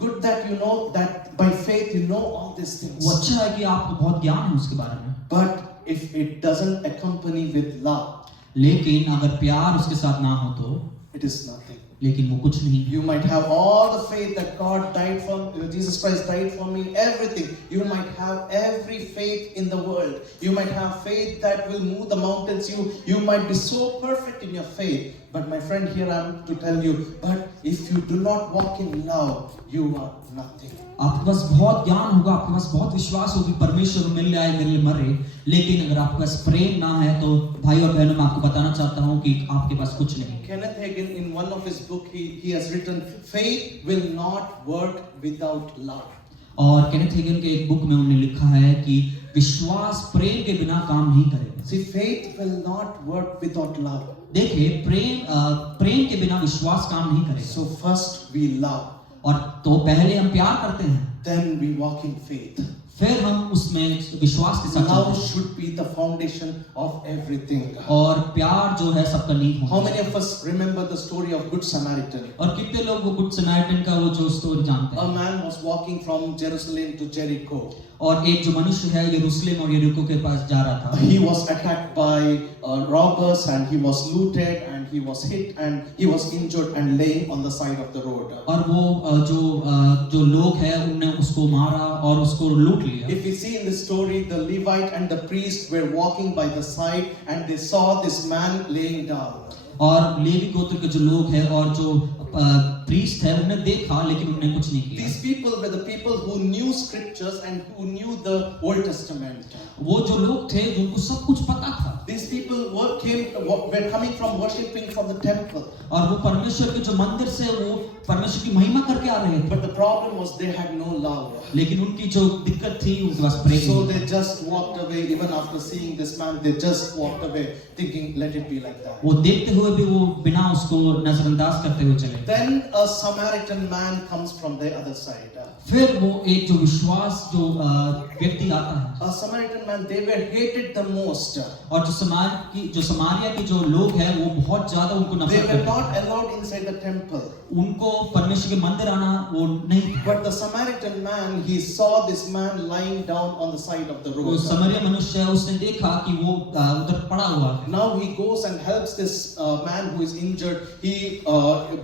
Good that you know that by faith you know all these things. वो अच्छा है कि आपको बहुत ज्ञान है उसके बारे में। But if it doesn't accompany with love, लेकिन अगर प्यार उसके साथ ना हो तो it is nothing. लेकिन वो कुछ नहीं है। You might have all the faith that God died for, Jesus Christ died for me, everything. You might have every faith in the world. You might have faith that will move the mountains. You might be so perfect in your faith. But my friend, here I am to tell you, but if you do not walk in love, you are nothing. आपके पास बहुत ज्ञान होगा, आपके पास बहुत विश्वास होगी, परमेश्वर मिल आए मेरे लिए मरे, लेकिन अगर आपके पास प्रेम ना है तो भाई और बहनों मैं आपको बताना चाहता हूँ कि आपके पास कुछ नहीं। Kenneth Hagin, in one of his book, he has written, faith will not work without love. और केनेथ हेगन के एक बुक में उन्होंने लिखा है कि विश्वास प्रेम के बिना काम नहीं करेगा। See, faith will not work without love. देखिए प्रेम के बिना विश्वास काम नहीं करेगा। So first we love, और तो पहले हम प्यार करते हैं, then we walk in faith. फिर हम उसमें विश्वास के साथ चलते Love हैं। should be the foundation of everything. और प्यार जो है सबका नींव How होना many चाहिए। of us remember the story of Good Samaritan? और कितने लोग वो गुड समैरिटन का वो जो स्टोरी जानते A हैं। man was walking from Jerusalem to Jericho. और एक जो मनुष्य है यरूशलेम और यरीको के पास जा रहा था। He was attacked by robbers and he was looted and he was hit and he was injured and laying on the side of the road. और वो जो लोग हैं उन्होंने उसको मारा और उसको लूट लिया। If we see in the story, the Levite and the priest were walking by the side and they saw this man laying down. और लेवी गोत्र के जो लोग हैं और जो प्रीस्ट है उन्हें देखा लेकिन उन्होंने कुछ नहीं किया। These people were the people who knew scriptures and who knew the Old Testament. वो जो लोग थे जिनको सब कुछ पता था। These people were coming from worshiping from the temple. और वो परमेश्वर के जो मंदिर से वो परमेश्वर की महिमा करके आ रहे थे। But the problem was they had no love. लेकिन उनकी जो दिक्कत थी उनके पास प्रेम So नहीं they था। just walked away. Even after seeing this man, they just walked away, thinking, "Let it be like that." वो देखते हुए भी वो बिना उसको नजरअंदाज करते हुए चले। Then a Samaritan man comes from the other side. फिर वो एक जो विश्वास जो व्यक्ति आता है। A Samaritan man, they were hated the most. और जो समारिया के जो लोग हैं वो बहुत ज्यादा उनको They नफरत were करते not थे। allowed inside the temple. उनको परमेश्वर के मंदिर आना वो नहीं था। But the Samaritan man, he saw this man lying down on the side of the वो road. समरिया मनुष्य है उसने देखा कि वो उधर पड़ा हुआ है। Now he goes and helps this man who is injured. He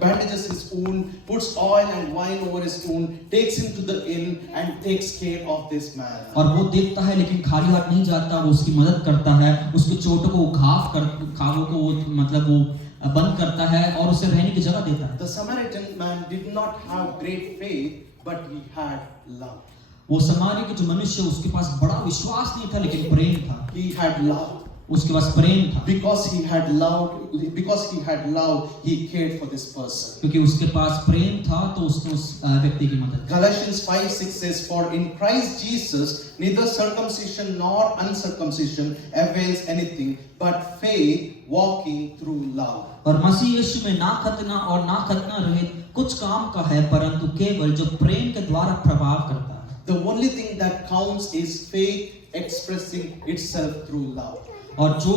bandages his wound, puts oil and wine over his wound, takes him to the inn and takes care of this man. और वो देखता है लेकिन खाली हाथ नहीं जाता, वो उसकी मदद करता है, उसके चोटों को घावों को वो मतलब वो बंद करता है और उसे रहने की जगह देता है। The Samaritan man did not have great faith, but he had love. वो समारिया के जो मनुष्य उसके पास बड़ा विश्वास नहीं था लेकिन प्रेम था। He had love. उसके पास प्रेम था Because he had love, he cared for this person. क्योंकि उसके पास प्रेम था तो उसने उस व्यक्ति की मदद की। Galatians 5:6 says, "For in Christ Jesus neither circumcision nor uncircumcision avails anything, but faith walking through love." और मसीह यीशु में ना खतना और ना खतना रहित कुछ काम का है परंतु केवल जो प्रेम के द्वारा प्रभाव करता है। The only thing that counts is faith expressing itself through love. और जो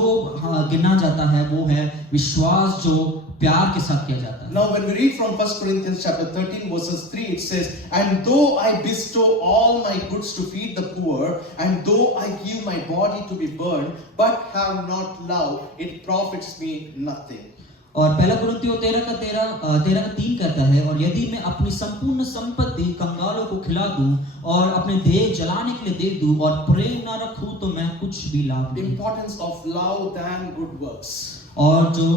गिना जाता है वो है विश्वास जो प्यार के साथ किया जाता है। Now when we read from 1 Corinthians chapter 13 verses 3, it says, "And though I bestow all my goods to feed the poor, and though I give my body to be burned, but have not love, it profits me nothing." और पहला कुरिन्थियों 13:3 कहता है, और यदि मैं अपनी संपूर्ण संपत्ति कंगालों को खिला दूं और अपने देह जलाने के लिए दे दूं और प्रेम ना रखूं तो मैं कुछ भी लाभ नहीं। Importance of love than good works. और जो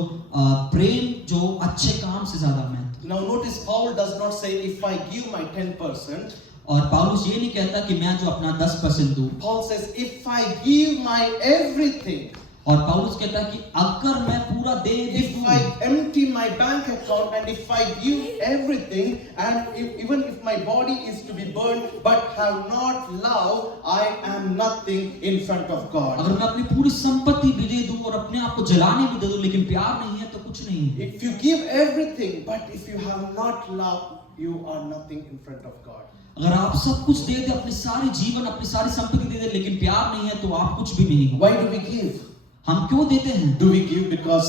प्रेम जो अच्छे काम से ज्यादा महत्व। Now notice Paul does not say, "If I give my 10%." और पौलुस ये नहीं कहता कि मैं जो अपना 10% दूं। Paul says, "If I give my everything." और पौलुस कहता है कि अगर मैं पूरा दे भी If दूं, I empty my bank account and if I give everything, and even if my body is to be burned but have not love, I am nothing in front of God. अगर मैं अपनी पूरी संपत्ति भी दे दूं और अपने आप को जलाने भी दे दूं लेकिन प्यार नहीं है तो कुछ नहीं है। If you give everything but if you have not love, you are nothing in front of God. अगर आप सब कुछ दे दे, अपने सारे जीवन अपनी सारी संपत्ति दे दे लेकिन प्यार नहीं है तो आप कुछ भी नहीं हो। Why do we give? हम क्यों देते हैं? Do we give because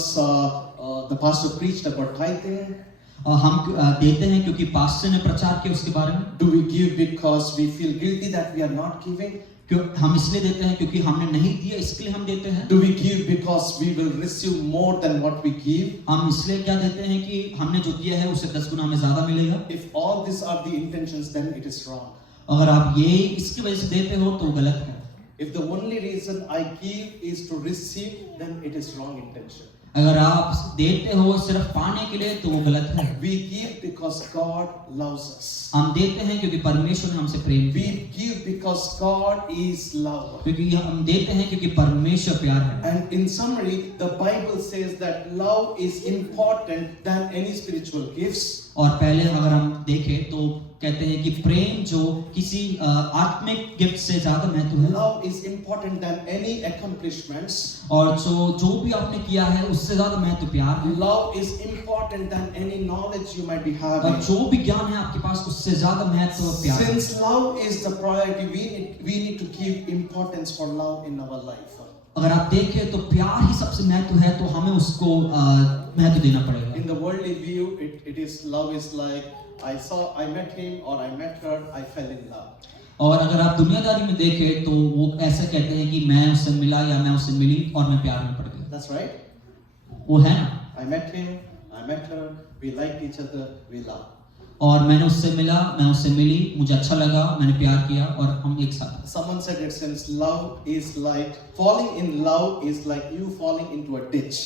the pastor preached about tithing? हम देते हैं क्योंकि पास्टर ने प्रचार किया उसके बारे में? Do we give because we feel guilty that we are not giving? क्यों हम इसलिए देते हैं क्योंकि हमने नहीं दिया इसके लिए हम देते हैं? Do we give because we will receive more than what we give? हम इसलिए क्या देते हैं कि हमने जो दिया है उससे 10 गुना हमें ज्यादा मिलेगा? If all these are the intentions, then it is wrong. अगर आप ये इसकी वजह से देते हो तो गलत है। If the only reason I give is to receive, then it is wrong intention. अगर आप देते हो सिर्फ पाने के लिए तो वो गलत है। We give because God loves us. हम देते हैं क्योंकि परमेश्वर ने हमसे प्रेम We किया। give because God is love. क्योंकि हम देते हैं क्योंकि परमेश्वर प्यार है। And in summary, the Bible says that love is important than any spiritual gifts. और पहले अगर हम देखें तो कहते हैं कि प्रेम जो किसी आत्मिक गिफ्ट से ज्यादा महत्व है। Love is important than any accomplishments. और जो भी आपने किया है उससे ज्यादा महत्व प्यार है। Love is important than any knowledge you might be और having. जो भी ज्ञान है आपके पास उससे ज्यादा महत्व प्यार है। Since love is the priority, we need to give importance for love in our life. अगर आप देखें तो प्यार ही सबसे महत्व है तो हमें उसको महत्व देना पड़ेगा। In the worldly view, it is love is like I met him or I met her, I fell in love. और अगर आप दुनियादारी में देखें तो वो ऐसा कहते हैं कि मैं उससे मिला या मैं उससे मिली और मैं प्यार में पड़ गया। That's right. वो है ना? I met him, I met her, we liked each other, we loved. और मैंने उससे मिला, मैं उससे मिली, मुझे अच्छा लगा, मैंने प्यार किया और हम एक साथ। Someone said it since love is like falling in love is like you falling into a ditch.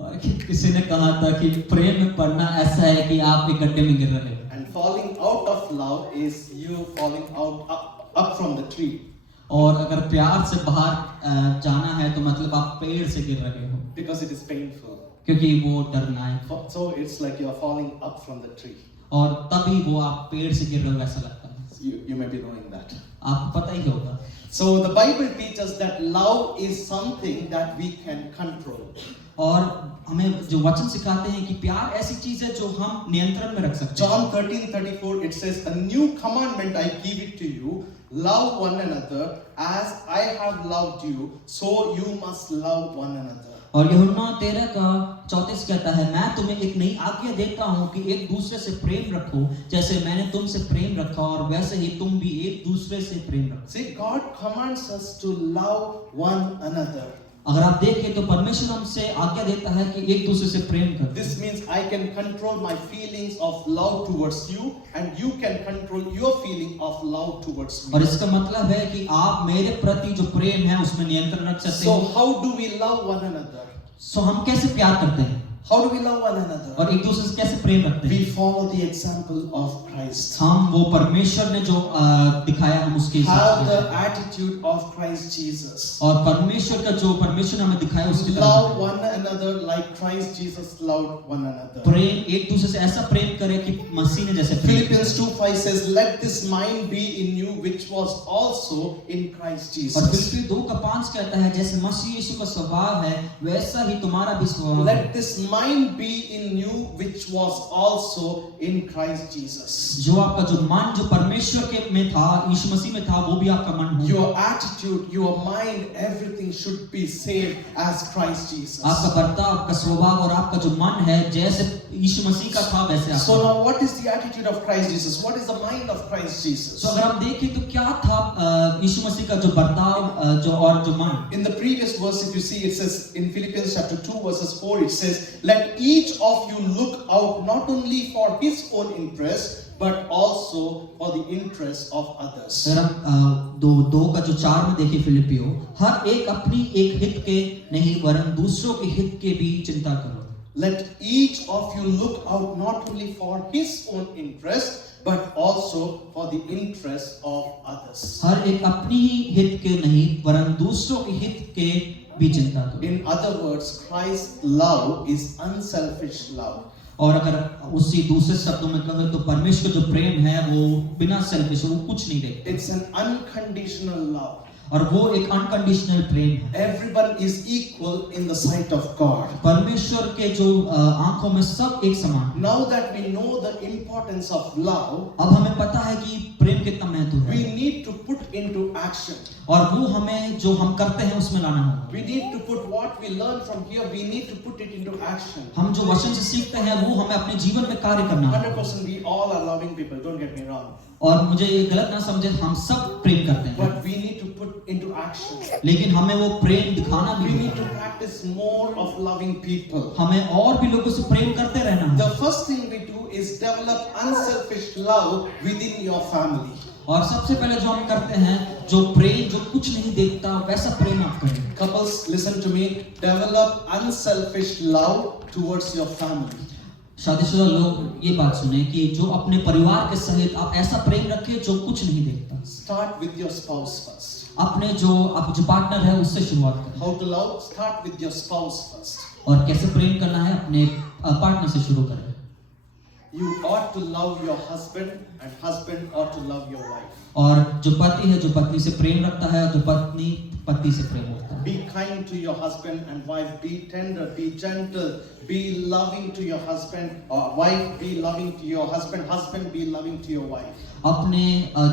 और किसी ने कहा था कि प्रेम में पड़ना ऐसा है कि आप एक गड्ढे में गिर रहे हो। And falling out of love is you falling up from the tree. और अगर प्यार से बाहर जाना है तो मतलब आप पेड़ से गिर रहे हो। Because it is painful. क्योंकि वो डरनायक। So it's like you are falling up from the tree. और तभी वो आप पेड़ से गिर रहे हो ऐसा लगता है। You may be knowing that. आपको पता ही होगा। So the Bible teaches that love is something that we can control. और हमें जो वचन सिखाते हैं कि प्यार ऐसी चीज है जो हम नियंत्रण में रख सकते हैं। John 13:34 it says, "A new commandment I give it to you, love one another as I have loved you, so you must love one another." और यूहन्ना 13:34 कहता है, मैं तुम्हें एक नई आज्ञा देता हूँ कि एक दूसरे से प्रेम रखो, जैसे मैंने तुमसे प्रेम रखा और वैसे ही तुम भी एक दूसरे से प्रेम रखो। See, God commands us to love one another. अगर आप देखें तो परमेश्वर हमसे आज्ञा देता है कि एक दूसरे से प्रेम करो। This means I can control my feelings of love towards you, and you can control your feeling of love towards me. और इसका मतलब है कि आप मेरे प्रति जो प्रेम है उसमें नियंत्रण रख सकते So हैं। how do we love one another? हम कैसे प्यार करते हैं How do we love one another? और एक दूसरे से कैसे प्रेम रखते We हैं? follow the example of Christ. हम वो परमेश्वर ने जो दिखाया हम उसके हिसाब Have से the जीते हैं। attitude of Christ Jesus. और परमेश्वर का जो परमेश्वर ने हमें दिखाया उसकी तरह Love जीते हैं। one another like Christ Jesus loved one another. प्रेम एक दूसरे से ऐसा प्रेम करे कि मसीह ने जैसे प्रेम किया। Philippians 2:5 says, "Let this mind be in you, which was also in Christ और Jesus." फिलिप्पी 2:5 कहता है जैसे मसीह यीशु का स्वभाव है वैसा ही तुम्हारा भी स्वभाव है। Let this mind be in you which was also in Christ Jesus. जो आपका जो मन जो परमेश्वर के में था, यीशु मसीह में था, वो भी आपका मन हो। Your attitude, your mind, everything should be same as Christ Jesus. आपका बर्ताव, आपका स्वभाव और आपका जो मन है जैसे यीशु मसीह का था वैसे So आपका। now what is the attitude of Christ Jesus? What is the mind of Christ Jesus? तो अगर हम देखें तो क्या था यीशु मसीह का जो बर्ताव जो और जो मन। In the previous verse, if you see, it says in Philippians chapter 2 verses 4, it says, let each of you look out not only for his own interest, but also for the interest of others. अगर हम दो का जो 4 में देखें फिलिपियो, हर एक अपनी एक हित के नहीं वरन दूसरों के हित के भी चिंता करो। Let each of you look out not only for his own interest, but also for the interest of others. हर एक अपनी ही हित के नहीं वरन दूसरों के हित के भी चिंता करो। In other words, Christ's love is unselfish love. और अगर उसी दूसरे शब्दों में कहें तो परमेश्वर जो प्रेम है वो बिना सेल्फिश, वो कुछ नहीं देखता। It's an unconditional love. और वो एक अनकंडीशनल प्रेम है। Everyone is equal in the sight of God. परमेश्वर के जो आंखों में सब एक समान। Now that we know the importance of love, अब हमें पता है कि प्रेम कितना महत्व we है need to put into action. और वो हमें जो हम करते हैं उसमें लाना होगा। We need to put what we learn from here, we need to put it into action. हम जो वचन से सीखते हैं वो हमें अपने जीवन में कार्य करना है। 100% we all are loving people, don't get me wrong. और मुझे ये गलत ना समझे, हम सब प्रेम करते हैं, But we need to put into action. लेकिन हमें वो प्रेम दिखाना We भी need to है। practice more of loving people. हमें और भी लोगों से प्रेम करते रहना है। The first thing we do is develop unselfish love within your family. और सबसे पहले जो हम करते हैं, जो प्रेम जो कुछ नहीं देखता वैसा प्रेम आप करें। Couples, listen to me. Develop unselfish love towards your family. शादीशुदा लोग ये बात सुने कि जो अपने परिवार के सहित आप ऐसा प्रेम रखें जो कुछ नहीं देखता। Start with your spouse first. अपने जो पार्टनर है उससे शुरुआत करें। How to love? Start with your spouse first. और कैसे प्रेम करना है अपने पार्टनर से शुरू करें। You ought to love your husband and husband ought to love your wife. और जो पति है जो पत्नी से प्रेम रखता है और जो पत्नी पति से प्रेम रखता है। Be kind to your husband and wife. Be tender, be gentle, be loving to your husband or wife. Be loving to your husband. Husband, be loving to your wife. अपने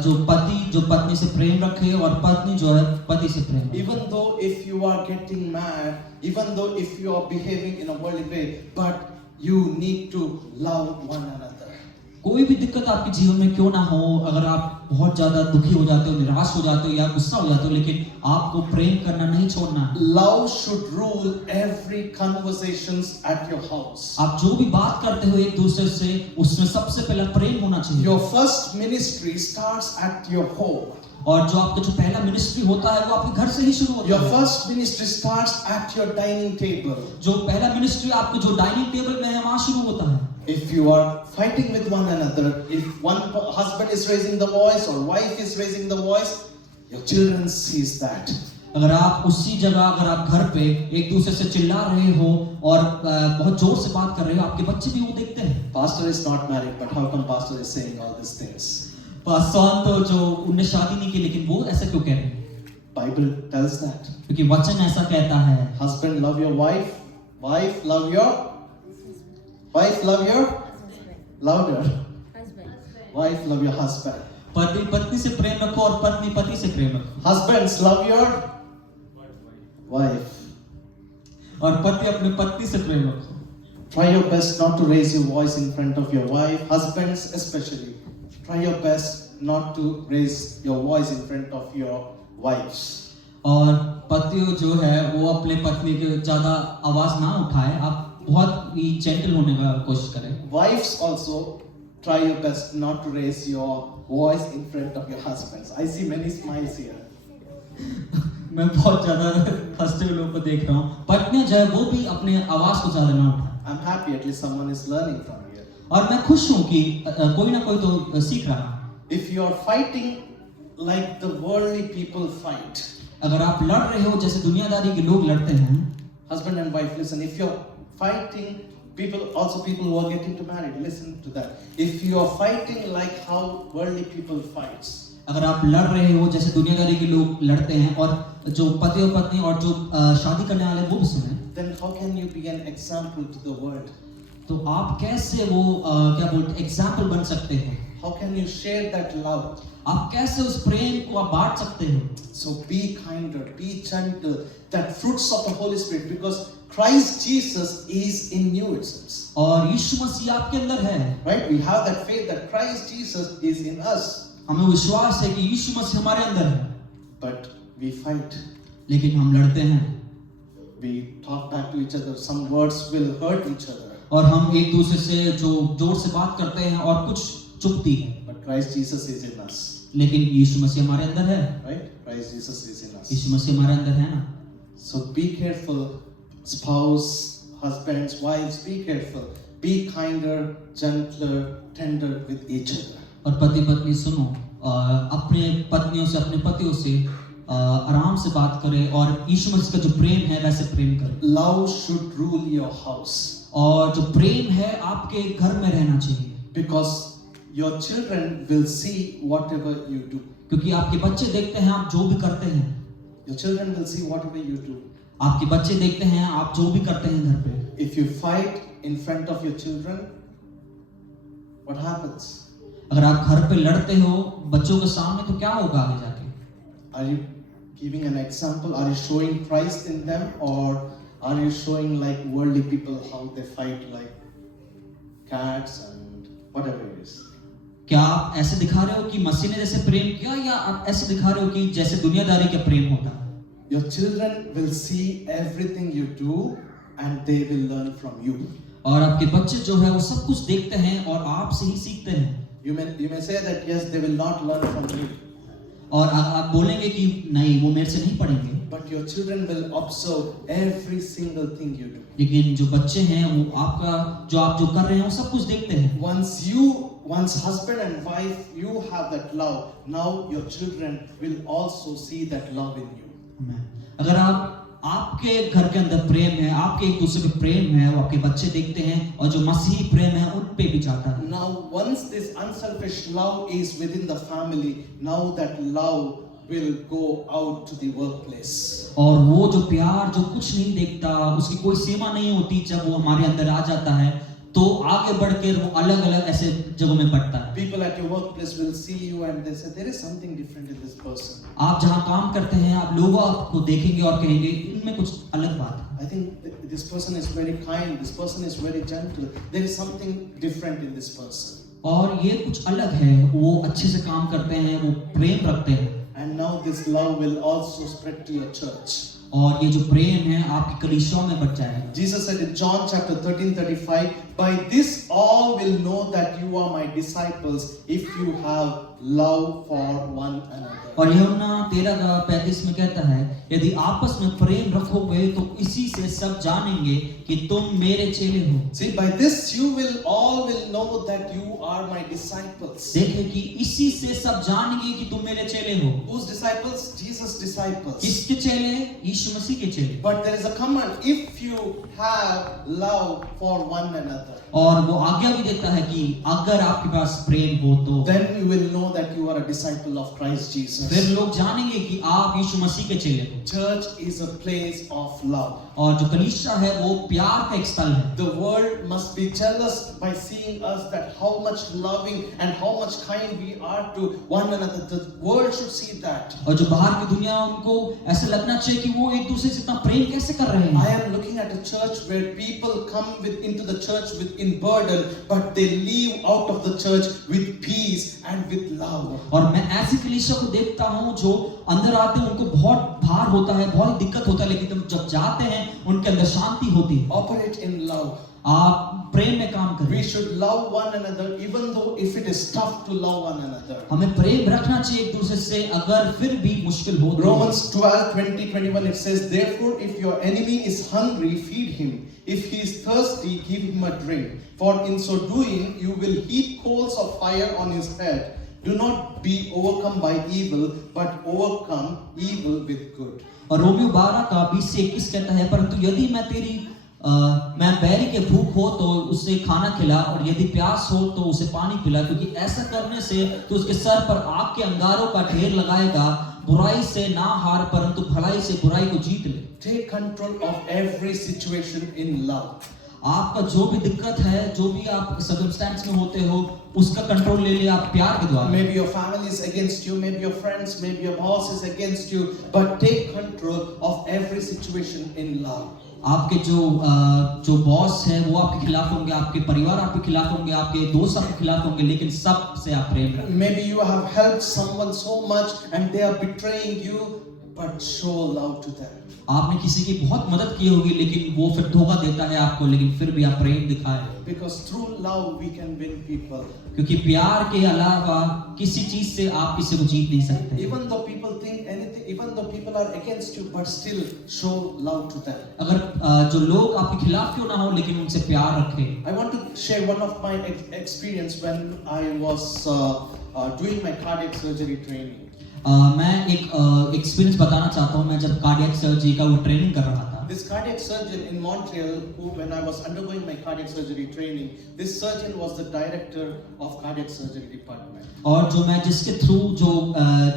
जो पति जो पत्नी से प्रेम रखे और पत्नी जो है पति से प्रेम रखे। Even though if you are getting mad, even though if you are behaving in a worldly way, but you need to love one another. कोई भी दिक्कत आपके जीवन में क्यों ना हो, अगर आप बहुत ज्यादा दुखी हो जाते हो, निराश हो जाते हो या गुस्सा हो जाते हो, लेकिन आपको प्रेम करना नहीं छोड़ना है। Love should rule every conversations at your house. आप जो भी बात करते हो एक दूसरे से, उसमें सबसे पहला प्रेम होना चाहिए। Your first ministry starts at your home. और जो आपका जो पहला मिनिस्ट्री होता है वो आपके घर से ही शुरू होता Your है। first ministry starts at your dining table. जो पहला मिनिस्ट्री आपके जो डाइनिंग टेबल में है वहाँ शुरू होता है। If you are fighting with one another, if one husband is raising the voice or wife is raising the voice, your children sees that. अगर आप उसी जगह, अगर आप घर पे एक दूसरे से चिल्ला रहे हो और बहुत जोर से बात कर रहे हो, आपके बच्चे भी वो देखते हैं। Pastor is not married, but how come pastor is saying all these things? Paswan तो जो उनने शादी नहीं की, लेकिन वो ऐसा क्यों कह रहे हैं? Bible tells that. क्योंकि वचन ऐसा कहता है। Husband, love your wife. Wife, love your louder. Wife, love your husband. पति पत्नी से प्रेम रखो और पत्नी पति से प्रेम रखो। Husbands, love your wife. और पति अपने पत्नी से प्रेम रखो। Try your best not to raise your voice in front of your wife. Husbands especially. Try your best not to raise your voice in front of your wives. और पति जो है वो अपने पत्नी के ज्यादा आवाज ना उठाए, आप बहुत ही जेंटल होने का कोशिश करें। Wives also try your best not to raise your voice in front of your husbands. I see many smiles here. मैं बहुत ज्यादा हंसते हुए लोगों को देख रहा हूँ। पत्नियां जो है वो भी अपने आवाज को ज्यादा ना उठाए। I'm happy at least someone is learning from here. और मैं खुश हूँ कि कोई ना कोई तो सीख रहा है। If you are fighting like the worldly people fight, अगर आप लड़ रहे हो जैसे दुनियादारी के लोग लड़ते हैं, husband and wife, listen. If you're fighting, people who are getting to married, listen to that. If you are fighting like how worldly people fights, अगर आप लड़ रहे हो जैसे दुनियादारी के लोग लड़ते हैं, और जो पति और पत्नी और जो शादी करने वाले वो भी सुने, then how can you be an example to the world? तो आप कैसे वो क्या बोलते एग्जाम्पल बन सकते हो? How can you share that love? आप कैसे उस प्रेम को आप बांट सकते हो? So be kinder, be gentle, that fruits of the Holy Spirit, because Christ Jesus is in you, it says. और यीशु मसीह आपके अंदर है, Right? We have that faith that Christ Jesus is in us, हमें विश्वास है कि यीशु मसीह हमारे अंदर है, but we fight. लेकिन हम लड़ते हैं We talk back to each other. Some words will hurt each other. और हम एक दूसरे से जो जोर से बात करते हैं और कुछ चुभती है, But Christ Jesus is in us. लेकिन यीशु मसीह हमारे अंदर है, Right? Christ Jesus is in us. यीशु मसीह हमारे अंदर है ना। So be careful, spouse, husbands, wives, be careful. Be kinder, gentler, tender with each other. और पति पत्नी सुनो, अपने पत्नियों से अपने पतियों से आराम से बात करें और यीशु मसीह का जो प्रेम है वैसे प्रेम करें। Love should rule your house, और जो प्रेम है आपके घर में रहना चाहिए, because your children will see whatever you do. क्योंकि आपके बच्चे देखते हैं आप जो भी करते हैं, Your children will see whatever you do. आपके बच्चे देखते हैं आप जो भी करते हैं घर पे। If you fight in front of your children, what happens? अगर आप घर पे लड़ते हो बच्चों के सामने तो क्या होगा आगे जाके? Are you giving an example? Are you showing Christ in them, or are you showing like worldly people how they fight like cats and whatever it is? क्या आप ऐसे दिखा रहे हो कि मसीह ने जैसे प्रेम किया, या आप ऐसे दिखा रहे हो कि जैसे दुनियादारी का प्रेम होता है? Your children will see everything you do and they will learn from you. और आपके बच्चे जो है वो सब कुछ देखते हैं और आपसे ही सीखते हैं। You may say that yes, they will not learn from me, और आप बोलेंगे कि नहीं वो मेरे से नहीं पढ़ेंगे, but your children will observe every single thing you do. लेकिन जो बच्चे हैं वो आपका आप जो कर रहे हैं वो सब कुछ देखते हैं। Once husband and wife, you have that love, now your children will also see that love in you. अगर आपके घर के अंदर प्रेम है, आपके एक दूसरे पे प्रेम है, वो आपके बच्चे देखते हैं और जो मसीही प्रेम है उन पे भी जाता है। Now once this unselfish love is within the family, now that love will go out to the workplace. और वो जो प्यार जो कुछ नहीं देखता, उसकी कोई सीमा नहीं होती, जब वो हमारे अंदर आ जाता है तो आगे बढ़कर वो अलग अलग ऐसे जगहों में बढ़ता है। People at your workplace will see you and they say there is something different in this person. आप जहाँ काम करते हैं आप लोग आपको देखेंगे और कहेंगे इनमें कुछ अलग बात है। I think this person is very kind, this person is very gentle. There is something different in this person. और ये कुछ अलग है, वो अच्छे से काम करते हैं, वो प्रेम रखते हैं। And now this love will also spread to your church. और ये जो प्रेम है आपकी कलीसियाओं में बढ़ जाएगा। Jesus said in John chapter 13:35, by this all will know that you are my disciples if you have love for one another. और यूहन्ना 13:35 में कहता है, यदि आपस में प्रेम रखोगे तो इसी से सब जानेंगे कि तुम मेरे चेले हो। See, by this you will all know that you are my disciples. देखे कि इसी से सब जानेंगे कि तुम मेरे चेले हो। Whose disciples? Jesus' disciples. किसके चेले? यीशु मसीह के चेले। But there is a command: if you have love for one another, और वो आज्ञा भी देता है कि अगर आपके पास प्रेम हो तो then you will know that you are a disciple of Christ Jesus. फिर लोग जानेंगे कि आप यीशु मसीह के चेले हो। Church is a place of love. और जो कलीसिया है वो प्यार का एक स्थल है। The world must be jealous by seeing us that how much loving and how much kind we are to one another. The world should see that. और जो बाहर की दुनिया उनको ऐसे लगना चाहिए कि वो एक दूसरे से इतना प्रेम कैसे कर रहे हैं। I am looking at a church where people come into the church in burden, but they leave out of the church with peace and with love. और मैं ऐसी कलीसिया को देखता हूँ जो अंदर आते हैं उनको बहुत भार होता है, बहुत दिक्कत होता है, लेकिन जब जाते हैं उनके अंदर शांति होती है। Operate in love. आप प्रेम में काम करें। We should love one another even though if it is tough to love one another. हमें प्रेम रखना चाहिए एक दूसरे से, अगर फिर भी मुश्किल हो तो। Romans 12:20-21 it says, therefore if your enemy is hungry, feed him. If he is thirsty, give him a drink. For in so doing, you will heap coals of fire on his head. Do not be overcome by evil, but overcome evil with good. और रोमियो 12:20-21 कहता है, परंतु यदि मैं बैरी के भूख हो तो उसे खाना खिला, और यदि प्यास हो तो उसे पानी पिला, क्योंकि ऐसा करने से तो उसके सर पर आग के अंगारों का ढेर लगाएगा। बुराई से ना हार परंतु भलाई से बुराई को जीत ले। Take control of every situation in love. आपका जो भी दिक्कत है, जो भी आप सर्कमस्टेंस में होते हो, उसका कंट्रोल ले ले आप प्यार के द्वारा। Maybe your family is against you, maybe your friends, maybe your boss is against you, but take control of every situation in love. आपके जो बॉस है वो आपके खिलाफ होंगे, आपके परिवार आपके खिलाफ होंगे, आपके दोस्त आपके खिलाफ होंगे, लेकिन सब से आप प्रेम रखें। Maybe you have helped someone so much and they are betraying you, but show love to them. आपने किसी की बहुत मदद की होगी, लेकिन वो फिर धोखा देता है आपको, लेकिन फिर भी आप प्रेम दिखाएं। Because through love we can win people. क्योंकि प्यार के अलावा किसी चीज से आप किसी को जीत नहीं सकते। Even though people think anything, even though people are against you, but still show love to them. अगर जो लोग आपके खिलाफ क्यों ना हो, लेकिन उनसे प्यार रखें। I want to share one of my experience when I was doing my cardiac surgery training. मैं एक एक्सपीरियंस बताना चाहता हूँ। मैं जब कार्डियक सर्जरी का वो ट्रेनिंग कर रहा था, This cardiac surgeon in Montreal, when I was undergoing my cardiac surgery training, this surgeon was the director of cardiac surgery department. और जो मैं जिसके थ्रू जो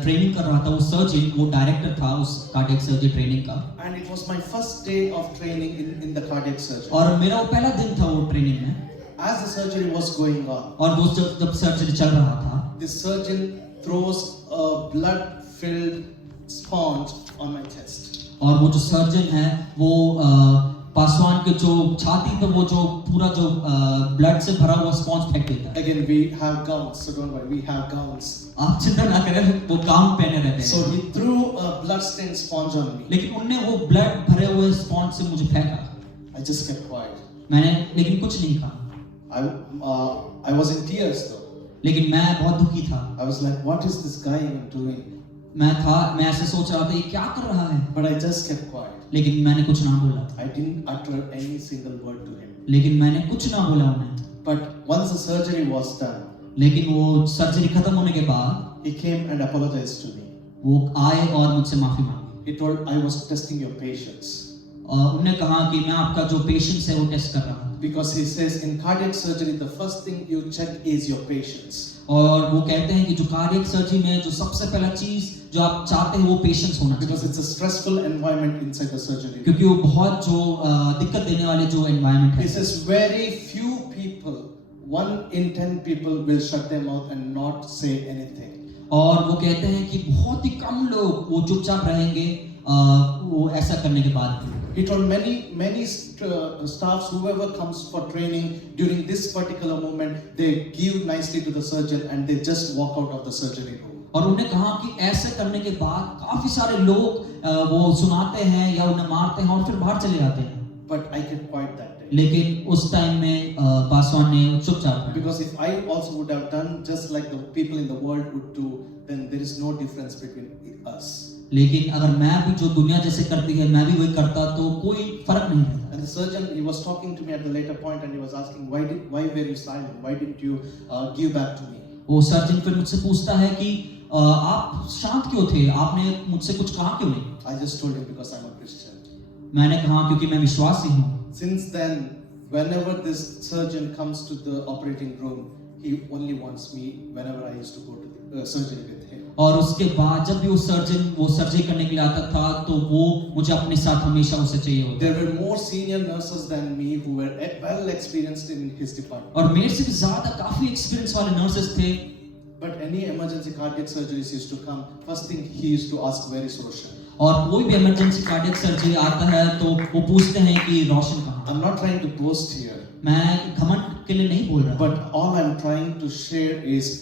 ट्रेनिंग कर रहा था, वो सर्जन, वो डायरेक्टर था उस कार्डियक सर्जरी ट्रेनिंग का। And it was my first day of training in the cardiac surgery. और मेरा वो पहला दिन था वो ट्रेनिंग में। As the surgery was going on, और वो जब सर्जरी चल रहा था, this surgeon throws a blood-filled sponge on my chest. और वो जो सर्जन है वो पासवान के जो छाती पे वो जो पूरा जो ब्लड से भरा हुआ स्पॉन्ज फेंक देता है। Again, we have gowns, so don't worry, we have gowns. आप चिंता ना करें, वो गाउन पहने रहते So हैं। he threw a blood-stained sponge on me. लेकिन उनने वो ब्लड भरे हुए स्पॉन्ज से मुझे फेंका। I just kept quiet. मैंने लेकिन कुछ नहीं कहा। I was in tears though. लेकिन मैं बहुत दुखी था। I was like, what is this guy even doing? मैं ऐसे सोच रहा था ये क्या कर रहा है, But I just kept quiet. लेकिन मैंने कुछ ना बोला। I didn't utter any single word to him. लेकिन मैंने कुछ ना बोला उन्हें। But once the surgery was done, लेकिन वो सर्जरी खत्म होने के बाद he came and apologized to me. वो आए और मुझसे माफी मांगी। He told, I was testing your patience. और उन्होंने कहा कि मैं आपका जो पेशेंस है वो टेस्ट कर रहा हूँ। Because he says in cardiac surgery, the first thing you check is your patience. और वो कहते हैं कि जो कार्डियक सर्जरी में जो सबसे पहला चीज जो आप चाहते हैं वो पेशेंस होना Because चाहिए, it's a stressful environment inside the surgery. क्योंकि वो बहुत जो दिक्कत देने वाले जो एनवायरनमेंट He है। says very few people, 1 in 10 people will shut their mouth and not say anything. और वो कहते हैं कि बहुत ही कम लोग वो चुपचाप रहेंगे वो ऐसा करने के बाद भी। He told many staffs, whoever comes for training during this particular moment, they give nicely to the surgeon and they just walk out of the surgery room. और उन्हें कहा कि ऐसे करने के बाद काफी सारे लोग वो सुनाते हैं या उन्हें मारते हैं और फिर बाहर चले जाते हैं। But I kept quiet that day. लेकिन उस टाइम में पासवान ने चुपचाप रहा। Because if I also would have done just like the people in the world would do, then there is no difference between us. लेकिन अगर मैं भी जो दुनिया जैसे करती है मैं भी वही करता तो कोई फर्क नहीं रहता। And the surgeon, he was talking to me at the later point and he was asking, why were you silent? Why didn't you give back to me? वो सर्जन फिर मुझसे पूछता है कि आप शांत क्यों थे, आपने मुझसे कुछ कहा क्यों नहीं? I just told him because I'm a Christian. मैंने कहा क्योंकि मैं विश्वासी हूँ। Since then, whenever this surgeon comes to the operating room, he only wants me whenever I used to go to the surgery with him. और उसके बाद जब भी वो सर्जन वो सर्जरी करने के लिए आता था तो वो मुझे अपने साथ हमेशा उसे चाहिए होता। There were more senior nurses than me who were well experienced in his department. और मेरे से भी ज्यादा काफी एक्सपीरियंस वाले नर्सेस थे। But any emergency cardiac surgeries used to come, first thing he used to ask, where is Roshan? और कोई भी इमरजेंसी कार्डियक सर्जरी आता है तो वो पूछते हैं कि रोशन कहाँ? I'm not trying to boast here, मैं घमंड के लिए नहीं बोल रहा, but all I'm trying to share is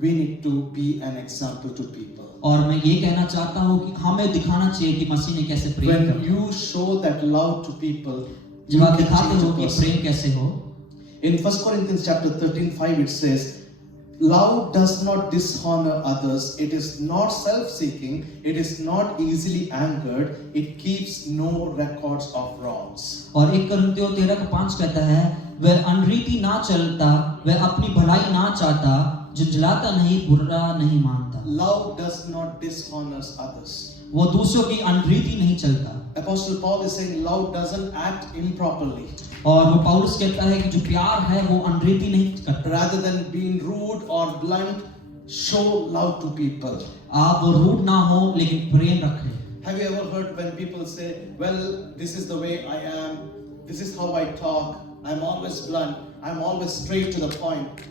we need to be an example to people. और मैं ये कहना चाहता हूँ कि हमें दिखाना चाहिए कि मसीह ने कैसे प्रेम When किया। you show that love to people, जब you आप can दिखाते change हो a कि person. प्रेम कैसे हो। In 1 Corinthians chapter 13:5 it says, love does not dishonor others, it is not self-seeking, it is not easily angered, it keeps no records of wrongs. और 1 कुरिन्थियों 13:5 कहता है वह अनरीति ना चलता, वह अपनी भलाई ना चाहता, झुंझलाता नहीं, बुरा नहीं मानता। Love does not dishonor others. वो दूसरों की अनरीति नहीं चलता। Apostle Paul is saying love doesn't act improperly. और वो पौलुस कहता है कि जो प्यार है वो अनरीति नहीं करता। Rather than being rude or blunt, show love to people. आप वो रूड ना हो लेकिन प्रेम रखें. Have you ever heard when people say, well, this is the way I am, this is how I talk, I'm always blunt, I'm always straight to the point,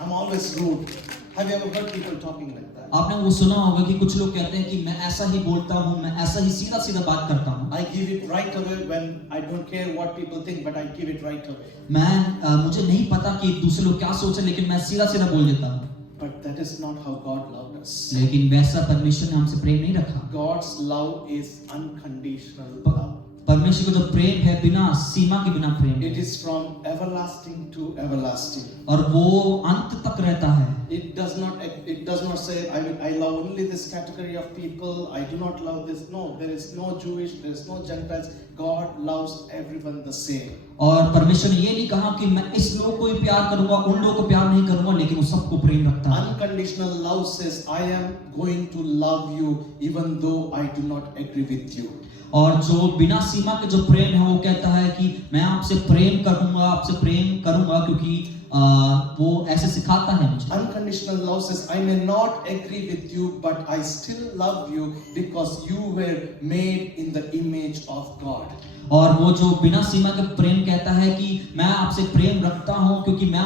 I'm always rude. Have you ever heard people talking like that? आपने वो सुना होगा कि कुछ लोग कहते हैं कि मैं ऐसा ही बोलता हूँ, मैं ऐसा ही सीधा सीधा बात करता हूँ. I give it right away when I don't care what people think, but I give it right away. मुझे नहीं पता कि दूसरे लोग क्या सोचें, लेकिन मैं सीधा सीधा बोल देता हूँ. But that is not how God loved us. लेकिन वैसा परमेश्वर ने हमसे प्रेम नहीं रखा. God's love is unconditional love. परमेश्वर का जो प्रेम है बिना सीमा के बिना प्रेम है. It is from everlasting to everlasting. और वो अंत तक रहता है. It does not say I love only this category of people, I do not love this. No, there is no Jewish, there is no Gentiles. God loves everyone the same. और परमेश्वर ने ये नहीं कहा कि मैं इस लोग को ही प्यार करूंगा, उन लोगों को प्यार नहीं करूंगा, लेकिन वो सबको प्रेम रखता है. Unconditional love says I am going to love you even though I do not agree with you. और जो बिना सीमा के जो प्रेम है वो कहता है कि मैं आपसे प्रेम करूंगा क्योंकि वो ऐसे सिखाता है मुझे. Unconditional love says I may not agree with you but I still love you because you were made in the image of God. और वो जो बिना सीमा के प्रेम कहता है कि मैं आपसे प्रेम रखता हूं क्योंकि मैं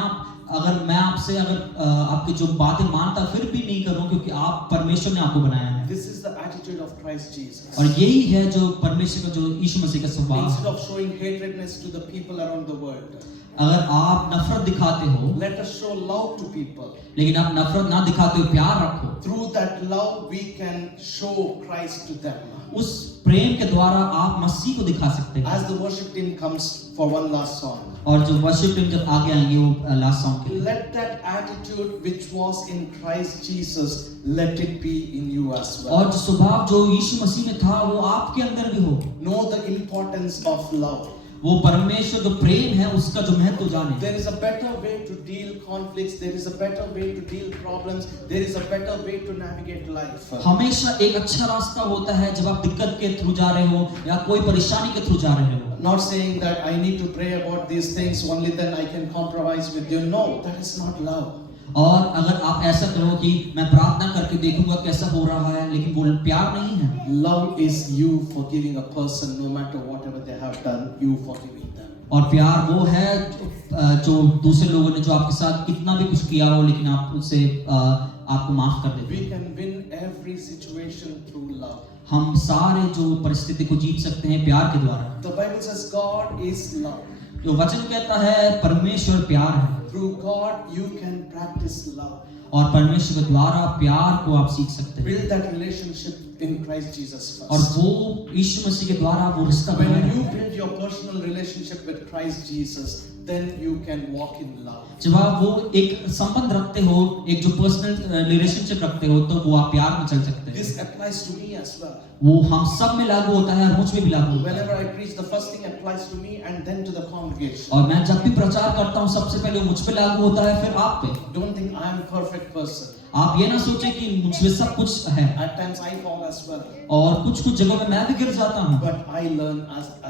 आपसे आपकी जो बातें मानता फिर भी नहीं करूं क्योंकि आप परमेश्वर ने आपको बनाया है. This is the attitude of Christ Jesus. और यही है जो परमेश्वर का जो यीशु मसीह का स्वभाव है. Instead of showing hatredness to the people around the world, अगर आप नफरत दिखाते हो, let us show love to people. लेकिन आप नफरत ना दिखाते हो, प्यार रखो. Through that love we can show Christ to them. उस प्रेम के द्वारा आप मसीह को दिखा सकते हैं. As the worship team comes for one last song, और जो वर्शिप टीम जब आगे आएंगे वो लास्ट सॉन्ग के लिए, let that attitude which was in Christ Jesus, let it be in you as well. और जो स्वभाव जो यीशु मसीह में था वो आपके अंदर भी हो. Know the importance of love. वो परमेश्वर जो प्रेम है उसका जो महत्व जाने. There is a better way to deal conflicts, there is a better way to deal problems, there is a better way to navigate life. हमेशा एक अच्छा रास्ता होता है जब आप दिक्कत के थ्रू जा रहे हो या कोई परेशानी के थ्रू जा रहे हो. Not saying that I need to pray about these things only then I can compromise with you. No, that is not love. और अगर आप ऐसा करो कि मैं प्रार्थना करके देखूंगा कैसा हो रहा है, लेकिन वो प्यार नहीं है. Love is you forgiving a person no matter whatever they have done, you forgiving them. और प्यार वो है जो दूसरे लोगों ने जो आपके साथ कितना भी कुछ किया हो लेकिन आप उससे आपको माफ कर देते. We can win every situation through love. हम सारे जो परिस्थिति को जीत सकते हैं प्यार के द्वारा. The Bible says God is love. जो वचन कहता है परमेश्वर प्यार है. Through God you can practice love. और परमेश्वर के द्वारा प्यार को आप सीख सकते हैं. Build that relationship in Christ Jesus first. और वो यीशु मसीह के द्वारा वो रिश्ता When बनाए. you build your personal relationship with Christ Jesus, then you can walk in love. जब आप वो एक संबंध रखते हो, एक जो पर्सनल रिलेशनशिप रखते हो, तो वो आप प्यार में चल सकते हैं. This applies to me as well. वो हम सब में लागू होता है और मुझ में भी लागू होता है. Whenever I preach, the first thing applies to me and then to the congregation. और मैं जब भी प्रचार करता हूँ सबसे पहले मुझ पे लागू होता है फिर आप पे. Don't think I am a perfect person. आप ये ना सोचें कि मुझ में सब कुछ है. At times I fall as well. और कुछ जगह में मैं भी गिर जाता हूँ. But I learn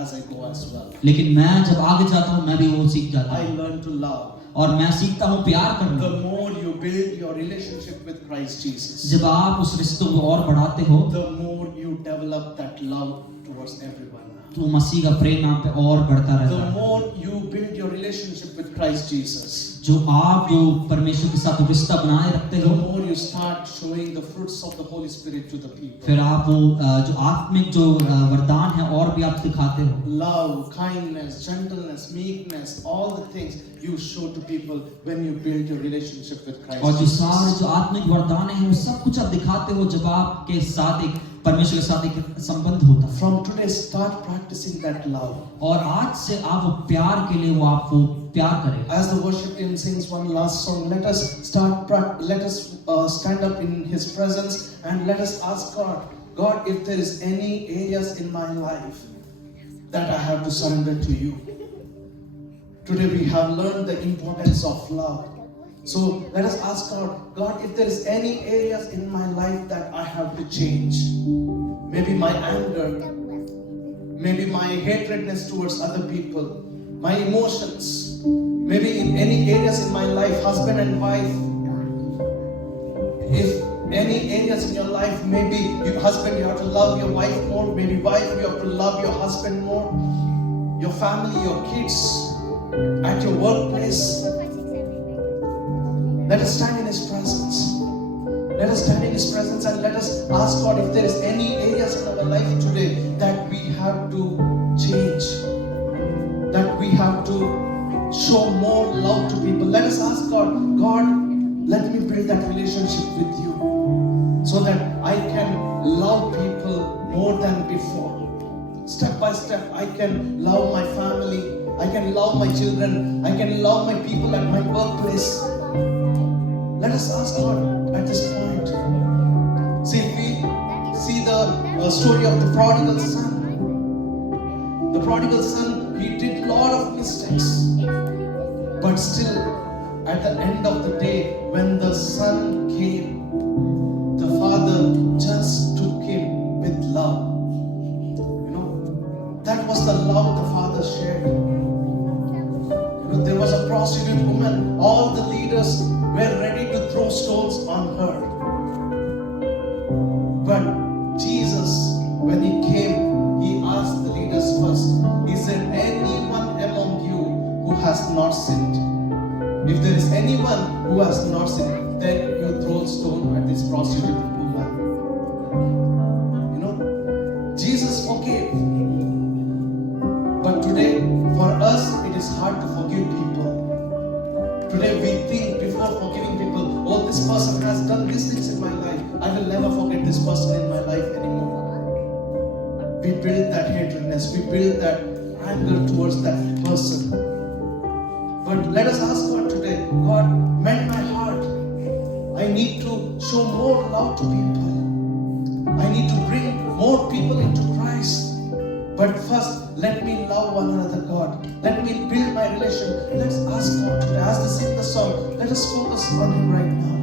as I go as well. लेकिन मैं जब आगे जाता हूँ मैं भी वो सीख जाता I हूँ. learn to love. और मैं सीखता हूँ प्यार करना. The more you build your relationship with Christ Jesus, जब आप उस रिश्तों को और बढ़ाते हो, the more you develop that love towards everyone. तो मसीह का प्रेम आप पे और बढ़ता रहता The है. more you build your relationship with Christ Jesus, जो परमेश्वर के साथ रिश्ता बनाए रखते the हो, more you start showing the fruits of the Holy Spirit to the people. फिर आप वो जो आत्मिक जो वरदान है और भी आप दिखाते हो. Love, kindness, gentleness, meekness, all the things you show to people when you build your relationship with Christ और जो Jesus. सारे जो आत्मिक वरदान है वो सब कुछ आप दिखाते हो जब आपके साथ एक परमेश्वर के साथ एक संबंध होता है. From today, start practicing that love. और आज से आप वो प्यार के लिए आप वो प्यार करें. As the worship team sings one last song, let us stand up in His presence and let us ask God, if there is any areas in my life that I have to surrender to you. Today we have learned the importance of love. So let us ask God, if there is any areas in my life that I have to change. Maybe my anger, maybe my hatredness towards other people, my emotions, maybe in any areas in my life, husband and wife, any areas in your life, maybe you husband, you have to love your wife more, maybe wife, you have to love your husband more, your family, your kids, at your workplace. Let us stand in His presence. Let us stand in His presence and let us ask God if there is any areas in our life today that we have to change, that we have to show more love to people. Let us ask God, God, let me build that relationship with you so that I can love people more than before. Step by step, I can love my family, I can love my children, I can love my people at my workplace. Let us ask God at this point. See, if we see the story of the prodigal son. The prodigal son, he did a lot of mistakes. But still, at the end of the day, when the son came, the father just took him with love. You know, that was the love the father shared. You know, there was a prostitute woman. All the leaders were ready to throw stones on her. But Jesus, when He came, He asked the leaders first, is there anyone among you who has not sinned? If there is anyone who has not sinned, then you throw a stone at this prostitute woman. You know, Jesus forgave. But today, for us, it is hard to forgive people. Today we think before forgiving people, oh, this person has done these things in my life. I will never forget this person in my life anymore. We build that hatredness, we build that anger towards that person. But let us ask God today, God, mend my heart. I need to show more love to people. I need to bring more people into Christ. But first, let me love one another, God. Let me build my relation. Let's ask God today, as they sing the song, let us focus on Him right now.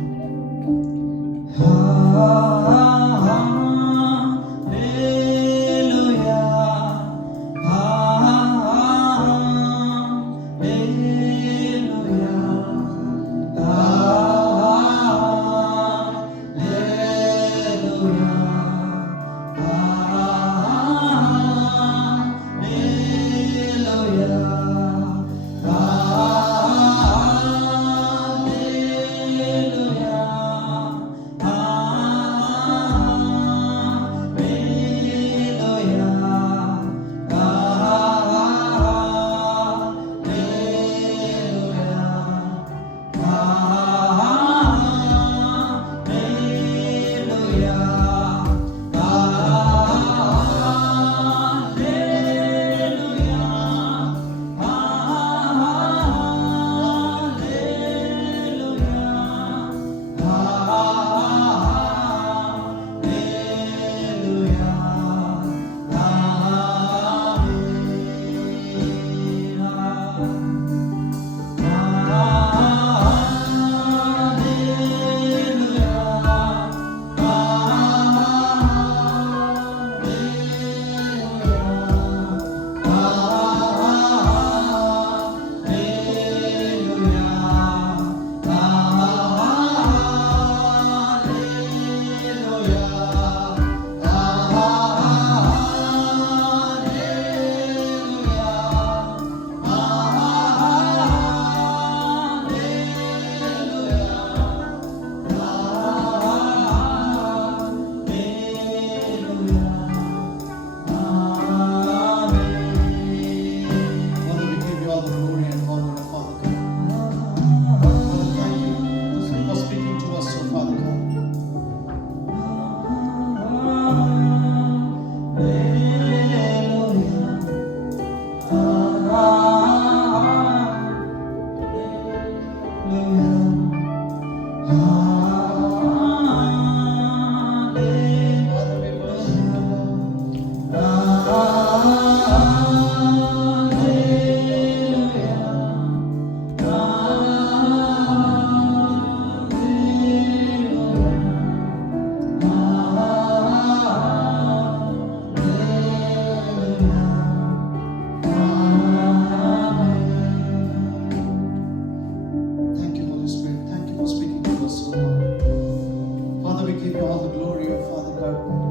you all the glory, oh Father God.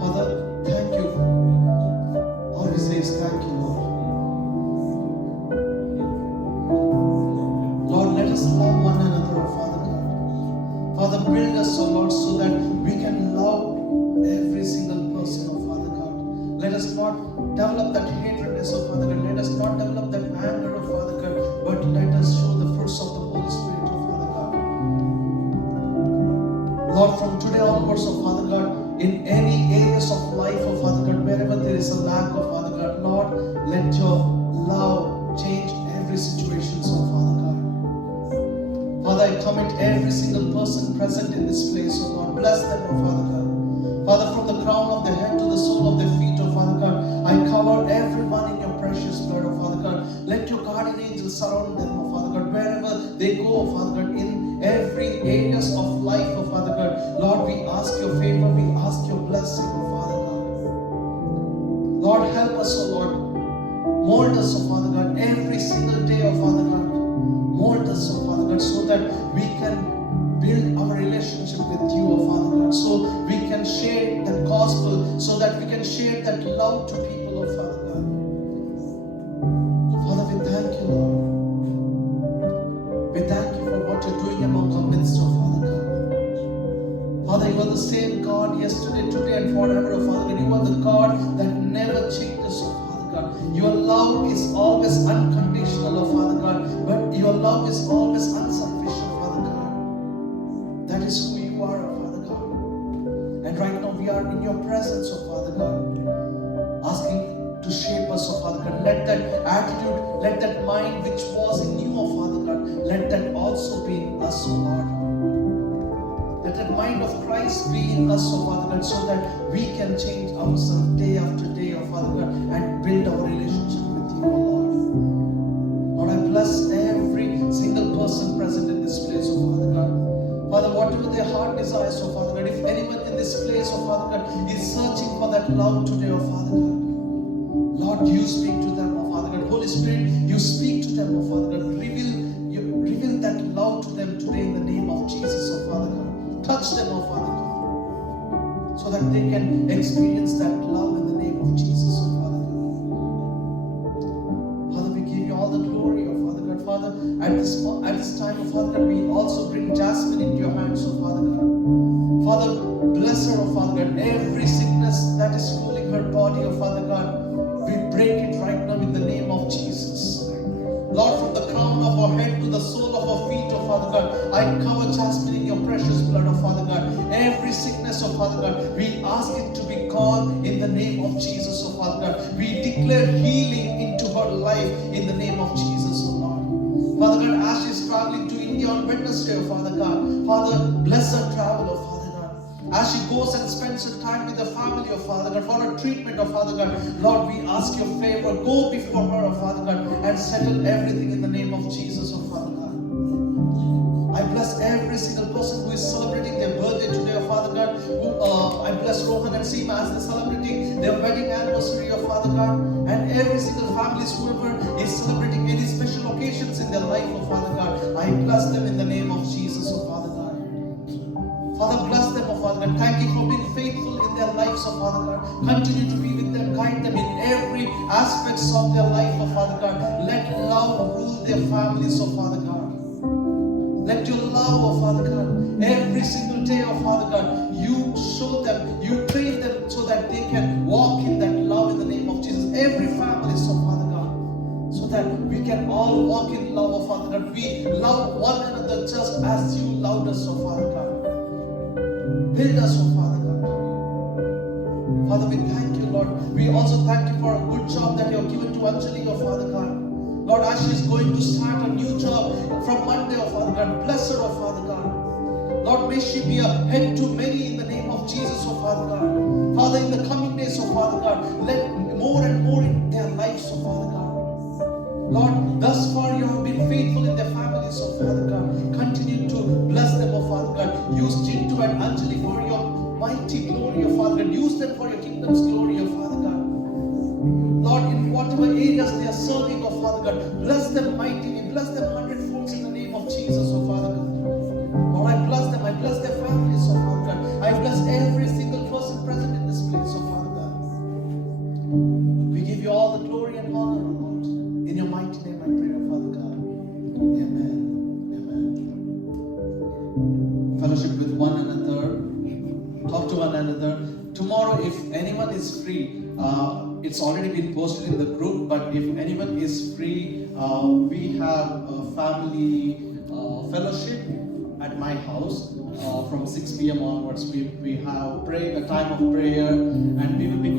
Father, thank you. All we say is thank you, Lord. Lord, let us love one another, oh Father God. Father, build us, oh Lord, so that we can love every single person, oh Father God. Let us not develop that hatredness, oh Father God. Let us not develop that anger, oh Father God. But let us show the fruits of the Holy Spirit, oh Father God. Lord, from today onwards, oh Father God, in any areas of life, oh Father God, wherever there is a lack, oh Father God, Lord, let your love change every situation, oh Father God. Father, I commit every single person present in this place, oh Lord. Bless them, oh Father God. Father, from the crown of their head to the sole of their feet, oh Father God, I cover everyone in your precious blood, oh Father God. Let your guardian angels surround them, oh Father God, wherever they go, oh Father God, in every areas of life, oh Father God. Lord, we ask your favor, we ask your blessing, oh Father God. Lord, help us, oh Lord. Mold us, oh Father God, every single day, oh Father God. Mold us, oh Father God, so that we can build our relationship with you, oh Father God, so we can share the gospel, so that we can share that love to people, oh Father God. Father, we thank you, Lord. We thank you for what you're doing among our midst, oh Father God. Father, you are the same God yesterday, today, and forever, oh Father God. You are the God that never changes, oh Father God. Your love is always unconditional, oh Father God, but your love is always unselfish, oh Father God. That is who you are, oh Father God. And right now we are in your presence, oh Father God, asking to shape us, oh Father God. Let that attitude, let that mind which was in you, oh Father God, let that also be in us, oh Lord. Let that mind of Christ be in us, oh Father God, so that we can change ourselves day after day, oh Father God, and build our relationship with you, oh Lord. Lord, I bless every single person present in this place, oh Father God. Father, whatever their heart desires, oh Father God, if anyone in this place, oh Father God, is searching for that love today, oh Father God, Lord, you speak to them, oh Father God. Holy Spirit, you speak to them, oh Father God. Reveal that love to them today in the name of Jesus, oh Father God. Touch them, oh Father God, so that they can experience that love in the name of Jesus, oh Father God. Father, we give you all the glory, oh Father God. Father, at this time, oh Father God, we also bring Jasmine into your hands, oh Father God. Father, bless her, oh Father God. Every sickness that is ruling her body, oh Father God, we break it right now in the name of Jesus. Lord, from the crown of our head to the sole of our feet, oh Father God, I cover Jasmine in your precious blood, oh Father God. Every sickness, oh Father God, we ask it to be gone in the name of Jesus, oh Father God. We declare healing into her life in the name of Jesus, oh Lord. Father God, as she's traveling to India on Wednesday, oh Father God, Father, bless her travel, oh Father God. As she goes and spends her time with the family, oh Father God, for her treatment, oh Father God, Lord, we ask your favor. Go before her, oh Father God, and settle everything in the name of Jesus, oh Father God. I bless every single person who is celebrating their birthday today, oh Father God. I bless Rohan and Seema as they're celebrating their wedding anniversary, oh Father God. And every single family, whoever is celebrating any special occasions in their life, oh Father God, I bless them in the name of Jesus, oh Father God. Father, bless them, oh Father God. Thank you for being faithful in their lives, oh Father God. Continue to be with them, guide them in every aspects of their life, oh Father God. Let love rule their families, oh Father God. Let your love, oh Father God, every single day, oh Father God, you show them, you train them so that they can walk in that love in the name of Jesus. Every family, oh Father God, so that we can all walk in love, oh Father God. We love one another just as you loved us, oh Father God. Build us, oh Father God. Father, we thank you, Lord. We also thank you for a good job that you have given to Anjali, oh Father God. Lord, as she is going to start a new job from Monday, oh Father God, bless her, oh Father God. Lord, may she be a head to many in the name of Jesus, oh Father God. Father, in the coming days, oh Father God, let more and more in their lives, oh Father God. Lord, thus far you have been faithful in their families, oh Father God. Continue to bless them, oh Father God. Use Jintu and Anjali for your mighty glory, oh Father God. Use them for your kingdom's glory, oh Father God. Lord, in whatever areas they are serving, oh Father God, bless them mightily, bless them 100-fold in the name of Jesus, oh Father God. Lord, I bless them, I bless their family. fellowship with one another, talk to one another. Tomorrow, if anyone is free, it's already been posted in the group, but if anyone is free, we have a family fellowship at my house from 6 p.m. onwards. We have a time of prayer, and we will be